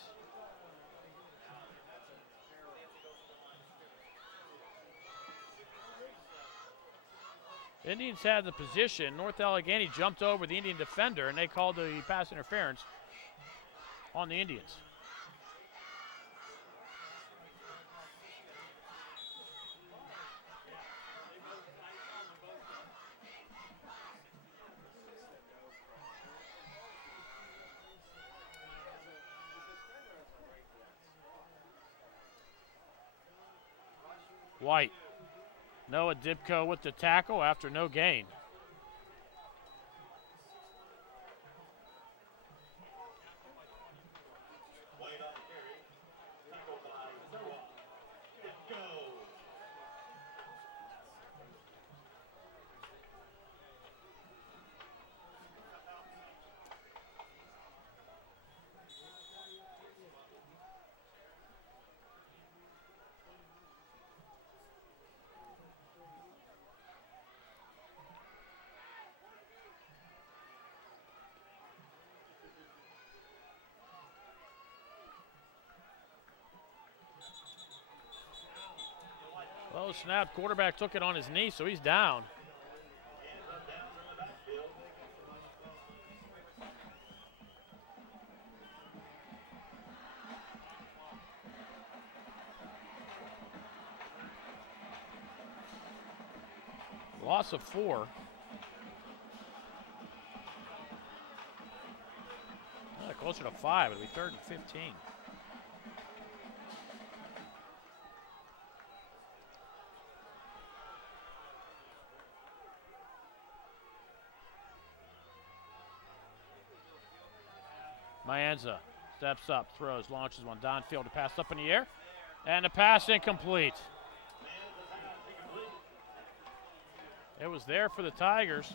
Indians had the position. North Allegheny jumped over the Indian defender, and they called the pass interference on the Indians. White. Noah Dibko with the tackle after no gain. White on the carry. Tackle by Noah. Go. Well, snap, quarterback took it on his knee, so he's down. Loss of 4. Closer to 5. It'll be 3rd and 15. Mayanza steps up, throws, launches one downfield to pass up in the air, and the pass incomplete. It was there for the Tigers.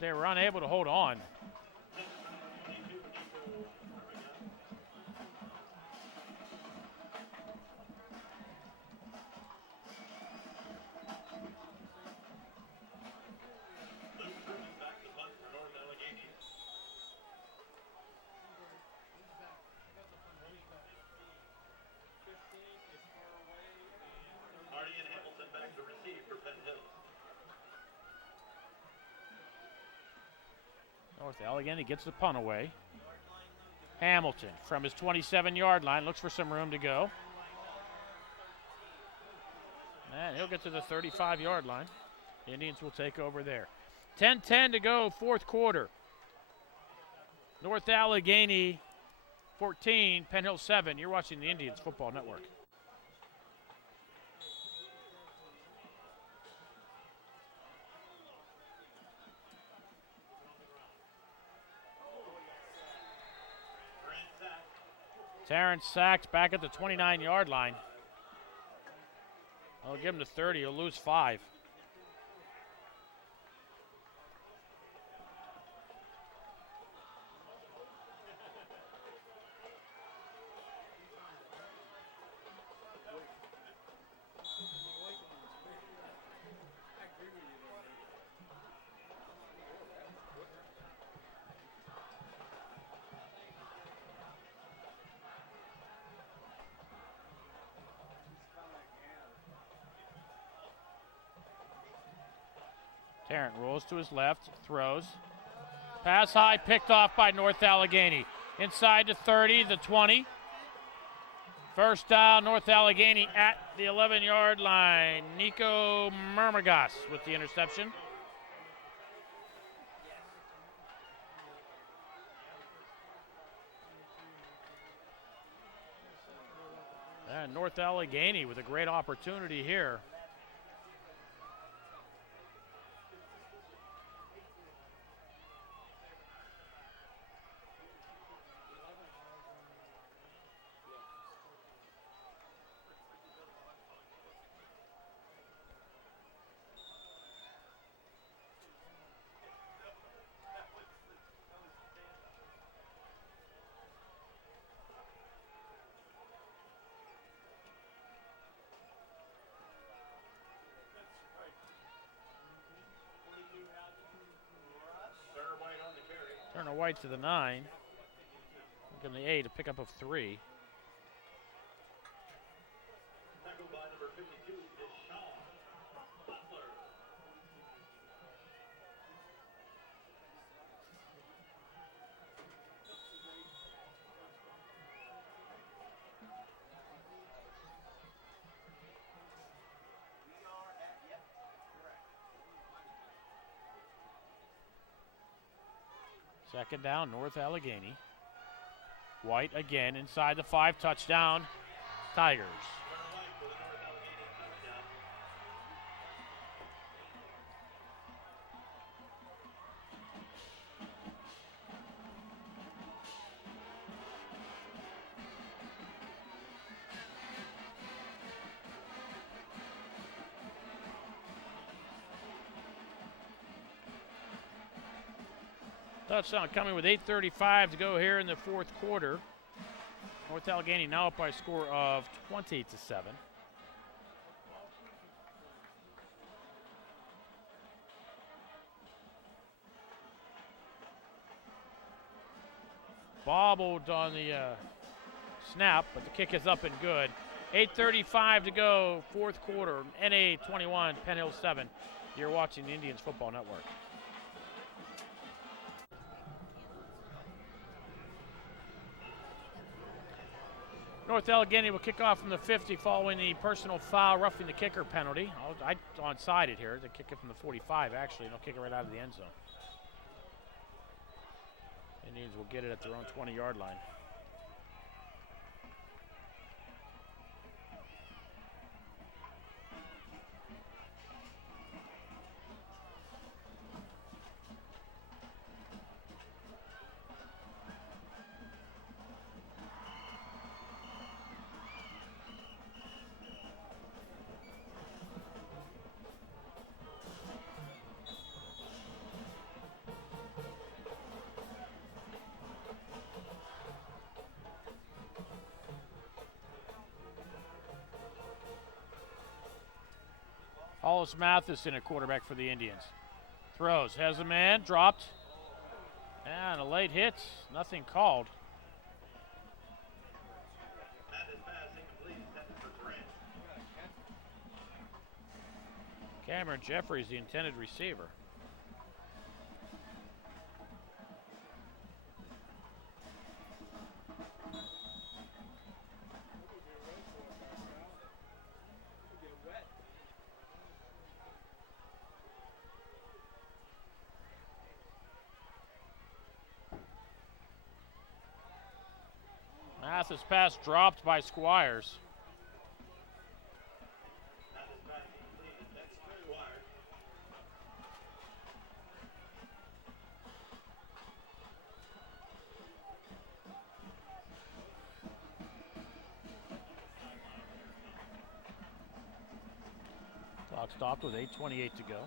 They were unable to hold on. North Allegheny gets the punt away. Hamilton from his 27-yard line looks for some room to go. And he'll get to the 35-yard line. The Indians will take over there. 10-10 to go, fourth quarter. North Allegheny 14, Penn Hill 7. You're watching the Indians Football Network. Terrence Sachs back at the 29-yard line. I'll give him the 30. He'll lose 5. Tarrant rolls to his left, throws. Pass high, picked off by North Allegheny. Inside the 30, the 20. First down, North Allegheny at the 11-yard line. Nico Murmagas with the interception. And North Allegheny with a great opportunity here. Connor White to the 9. Give him the 8, a pickup of 3. Tackled by number 52, Deshaun Butler. Second down, North Allegheny. White again inside the 5, touchdown, Tigers. Touchdown coming with 8:35 to go here in the fourth quarter. North Allegheny now up by a score of 20-7. Bobbled on the snap, but the kick is up and good. 8:35 to go, fourth quarter. NA 21, Penn Hill 7. You're watching the Indians Football Network. North Allegheny will kick off from the 50 following the personal foul, roughing the kicker penalty. I onside it here. They kick it from the 45, actually, and they'll kick it right out of the end zone. Indians will get it at their own 20-yard line. Hollis Matheson at quarterback for the Indians. Throws, has a man, dropped. And a late hit, nothing called. Cameron Jeffries, the intended receiver. Mathis pass dropped by Squires. Clock stopped with 8:28 to go.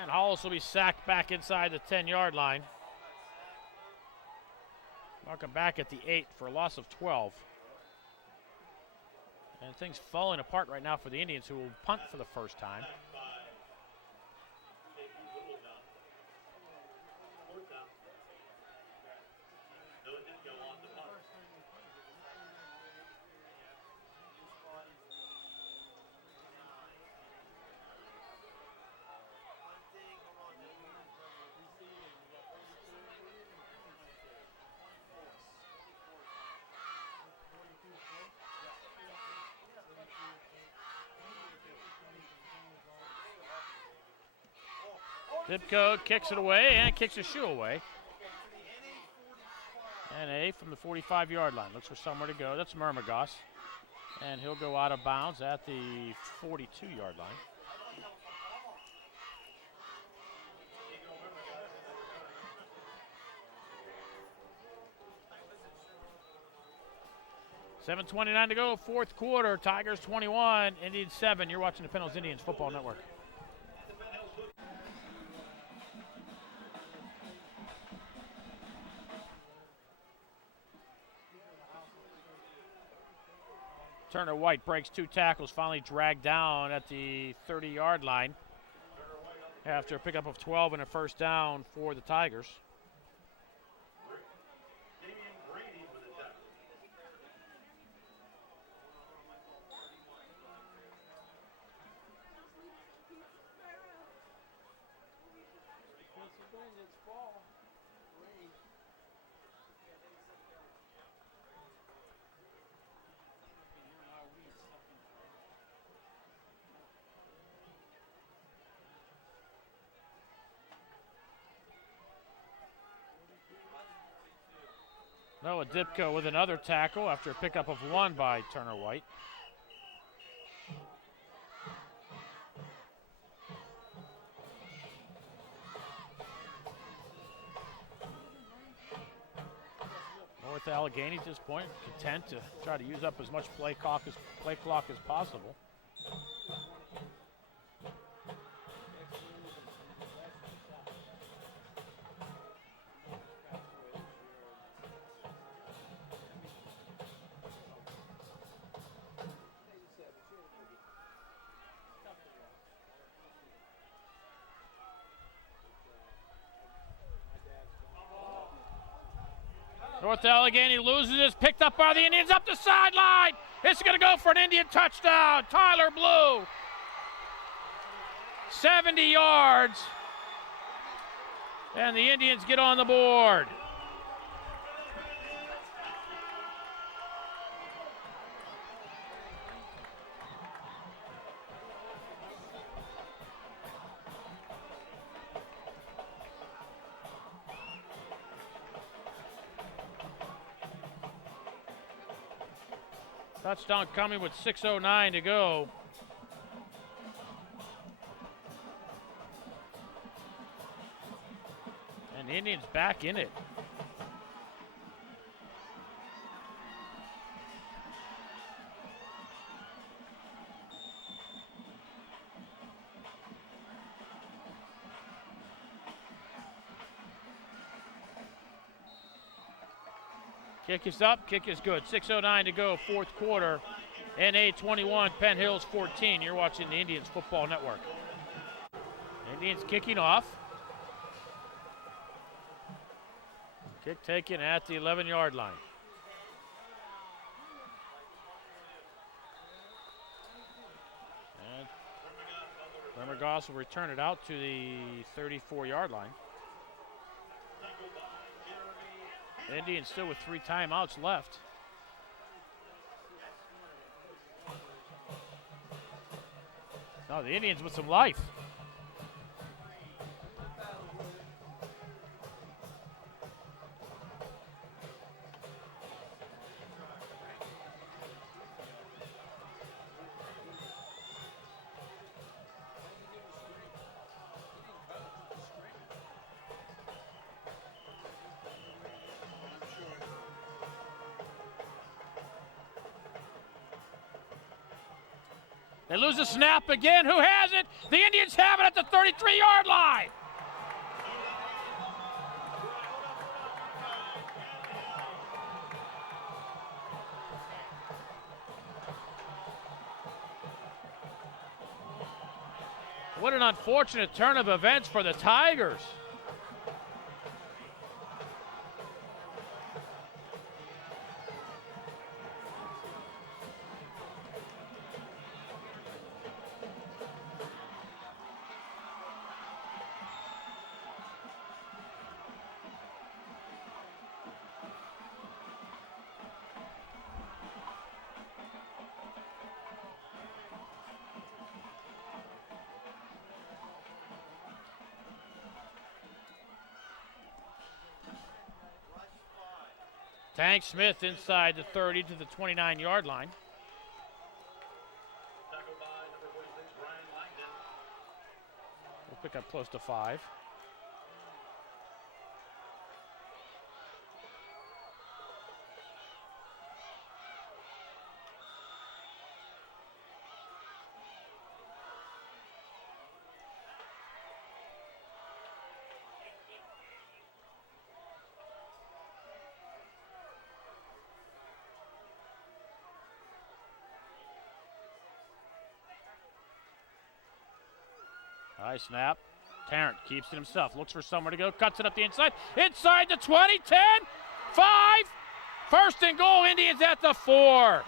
And Hollis will be sacked back inside the 10-yard line. Welcome back at the 8 for a loss of 12. And things falling apart right now for the Indians, who will punt for the first time. Zip code kicks it away and kicks a shoe away. And A from the 45-yard line. Looks for somewhere to go. That's Murmagos. And he'll go out of bounds at the 42-yard line. $7:29 to go, fourth quarter. Tigers 21, Indians 7. You're watching the Penn Hills Indians Football Network. Turner White breaks 2 tackles, finally dragged down at the 30-yard line after a pickup of 12 and a first down for the Tigers. Noah Dipko with another tackle after a pickup of 1 by Turner White. North Allegheny at this point content to try to use up as much play clock as possible. North Allegheny loses this, picked up by the Indians up the sideline. It's going to go for an Indian touchdown. Tyler Blue, 70 yards, and the Indians get on the board. Touchdown coming with 6:09 to go. And the Indians back in it. Kick is up, kick is good. 6:09 to go, fourth quarter. NA 21, Penn Hills 14. You're watching the Indians Football Network. Indians kicking off. Kick taken at the 11-yard line. And Bremer Goss will return it out to the 34-yard line. Indians still with 3 timeouts left. No, the Indians with some life. They lose the snap again. Who has it? The Indians have it at the 33-yard line. What an unfortunate turn of events for the Tigers. Tank Smith inside the 30 to the 29-yard line. We'll pick up close to 5. High snap. Tarrant keeps it himself. Looks for somewhere to go. Cuts it up the inside. Inside the 20, 10, 5. First and goal, Indians at the 4.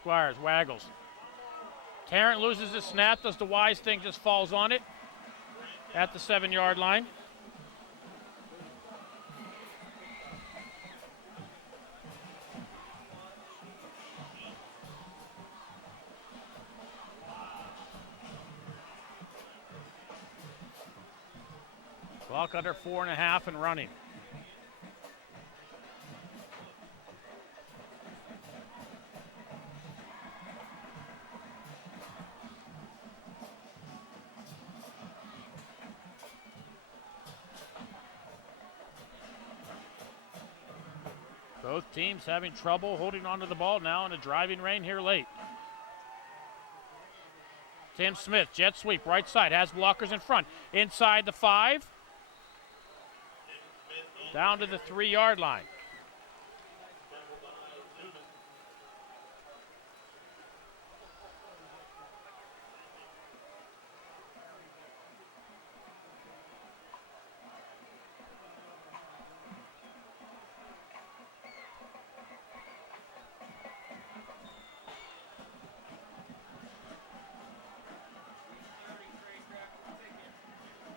Squires waggles. Tarrant loses the snap, does the wise thing, just falls on it at the 7-yard line. Clock under 4.5 and running. Both teams having trouble holding onto the ball now in a driving rain here late. Tim Smith, jet sweep, right side, has blockers in front. Inside the 5. Down to the 3-yard line.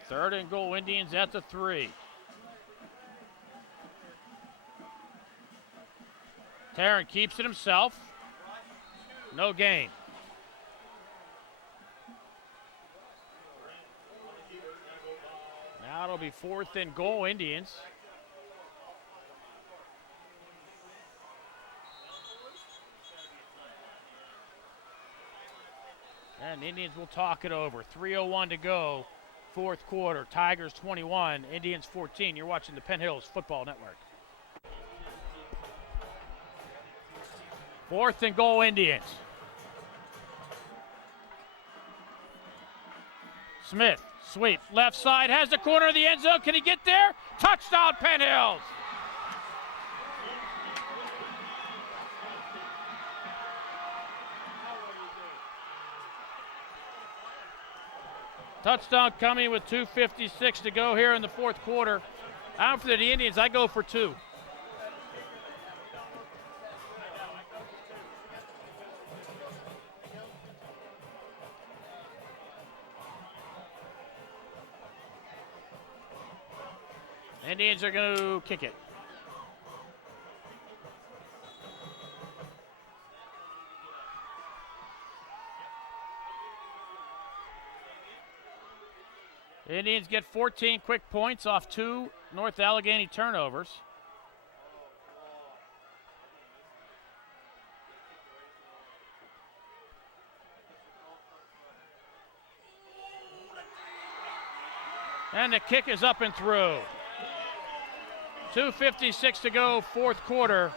Third and goal, Indians at the 3. Tarrant keeps it himself. No gain. Now it'll be 4th and goal, Indians. And the Indians will talk it over. 3:01 to go. 4th quarter. Tigers 21, Indians 14. You're watching the Penn Hills Football Network. 4th and goal, Indians. Smith, sweep, left side, has the corner of the end zone. Can he get there? Touchdown, Penn Hills. Touchdown coming with 2:56 to go here in the 4th quarter. Out for the Indians, I go for 2. Indians are going to kick it. Indians get 14 quick points off 2 North Allegheny turnovers. And the kick is up and through. 2:56 to go, 4th quarter.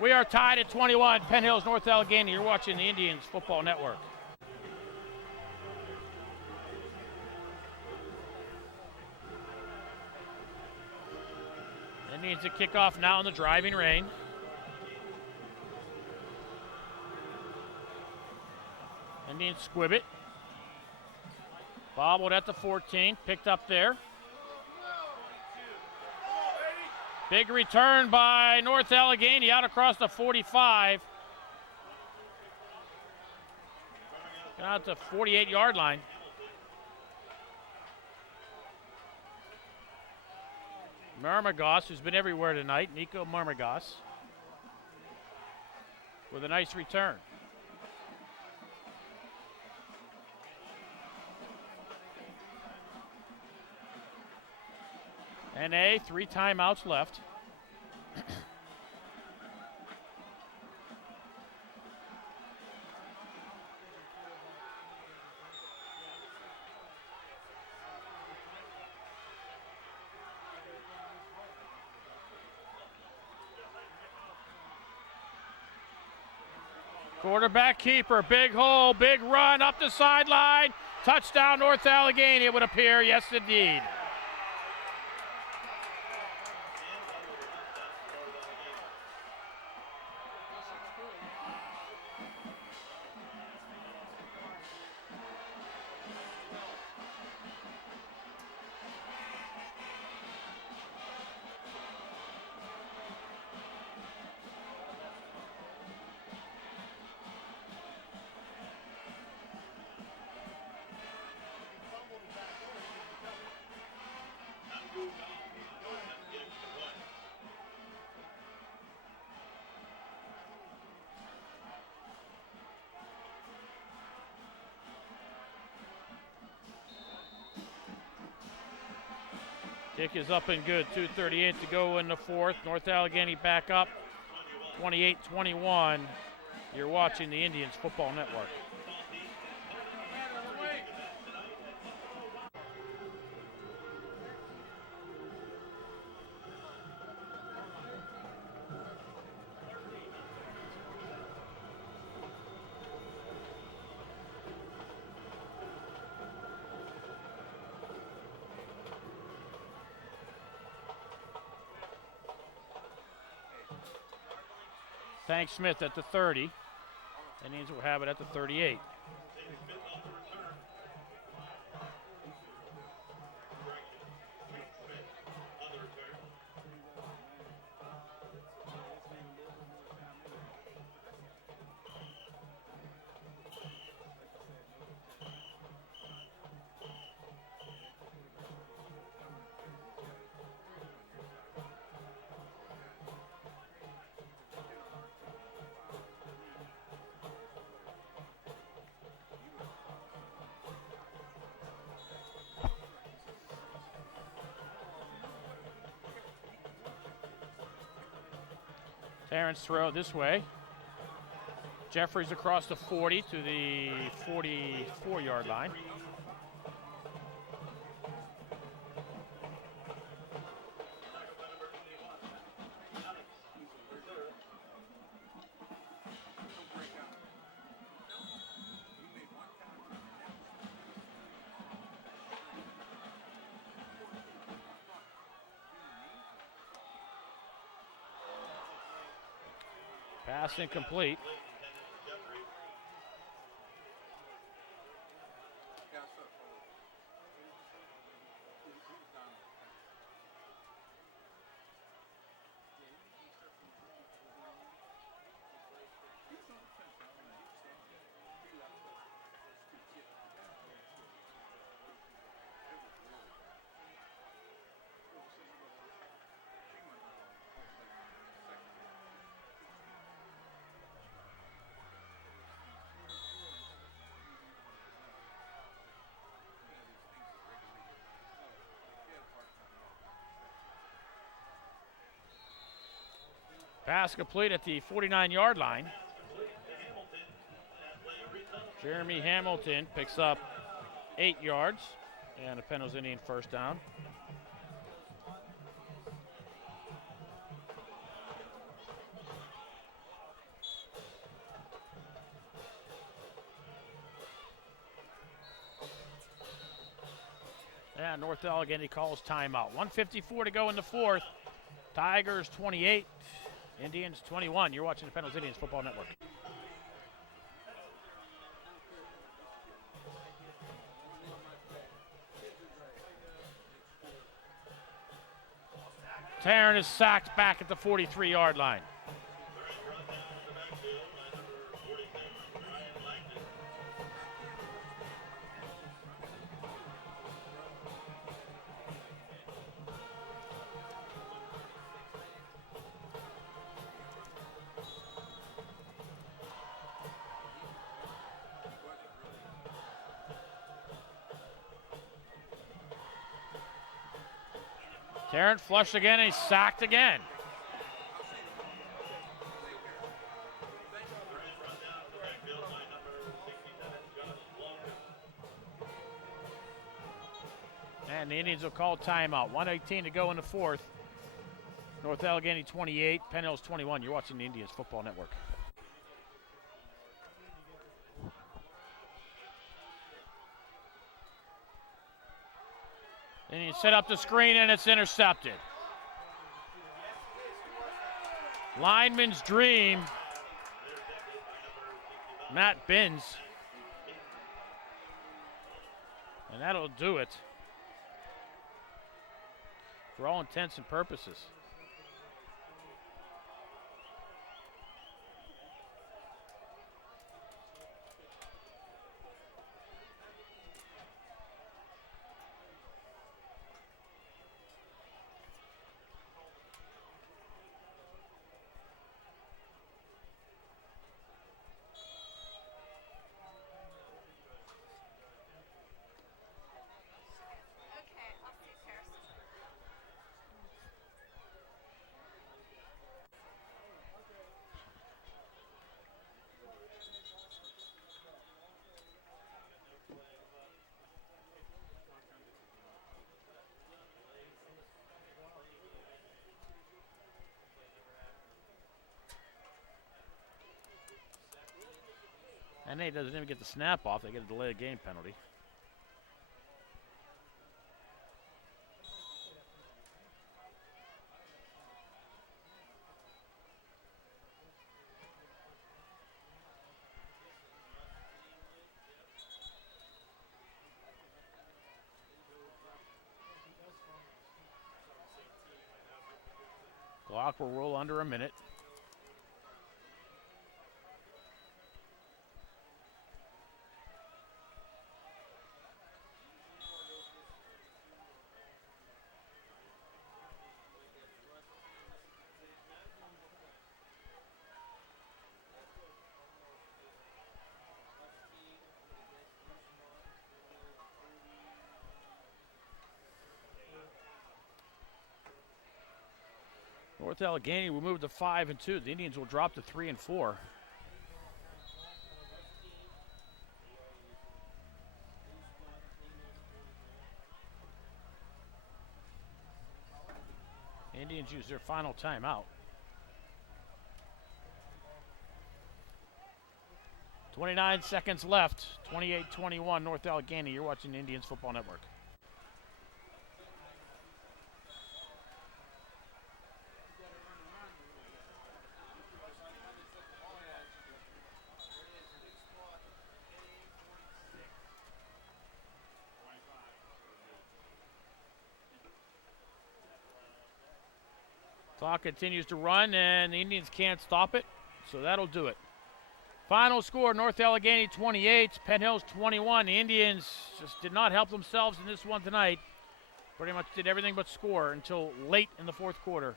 We are tied at 21. Penn Hills, North Allegheny. You're watching the Indians Football Network. Indians to kick off now in the driving rain. Indians squib it. Bobbled at the 14, picked up there. Big return by North Allegheny out across the 45. Out to 48-yard line. Murmagos, who's been everywhere tonight, Nico Murmagos, with a nice return. NA, 3 timeouts left. Quarterback keeper, big hole, big run up the sideline. Touchdown North Allegheny, it would appear. Yes, indeed. Kick is up and good. 2:38 to go in the fourth. North Allegheny back up 28-21. You're watching the Indians Football Network. Tank Smith at the 30. Indians will have it at the 38. Terrence throw this way. Jeffries across the 40 to the 44-yard line. Pass incomplete. Pass complete at the 49-yard line. Jeremy Hamilton picks up 8 yards and a Penn Indian first down. And North Allegheny calls timeout. 1:54 to go in the fourth. Tigers 28. Indians 21. You're watching the Penn Indians Football Network. Tarrant is sacked back at the 43-yard line. Tarrant flushed again and he's sacked again. And the Indians will call timeout. 1:18 to go in the fourth. North Allegheny 28, Penn Hills 21. You're watching the Indians Football Network. He set up the screen and it's intercepted. Lineman's dream. Matt Binns. And that'll do it for all intents and purposes. And he doesn't even get the snap off. They get a delay of game penalty. Clock will roll under a minute. North Allegheny will move to 5-2. The Indians will drop to 3-4. Indians use their final timeout. 29 seconds left. 28-21 North Allegheny. You're watching the Indians Football Network. Clock continues to run, and the Indians can't stop it, so that'll do it. Final score, North Allegheny 28, Penn Hills 21. The Indians just did not help themselves in this one tonight. Pretty much did everything but score until late in the fourth quarter.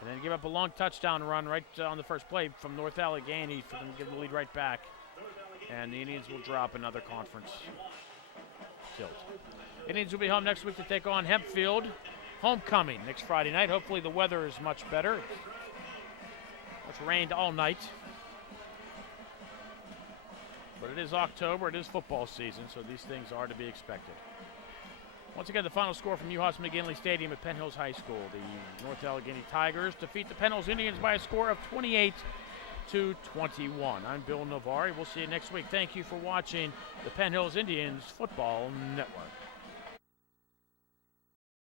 And then give up a long touchdown run right on the first play from North Allegheny for them to give the lead right back. And the Indians will drop another conference tilt. Indians will be home next week to take on Hempfield. Homecoming next Friday night. Hopefully the weather is much better. It's rained all night. But it is October, it is football season, so these things are to be expected. Once again, the final score from Uhas McGinley Stadium at Penn Hills High School. The North Allegheny Tigers defeat the Penn Hills Indians by a score of 28-21. I'm Bill Navari. We'll see you next week. Thank you for watching the Penn Hills Indians Football Network.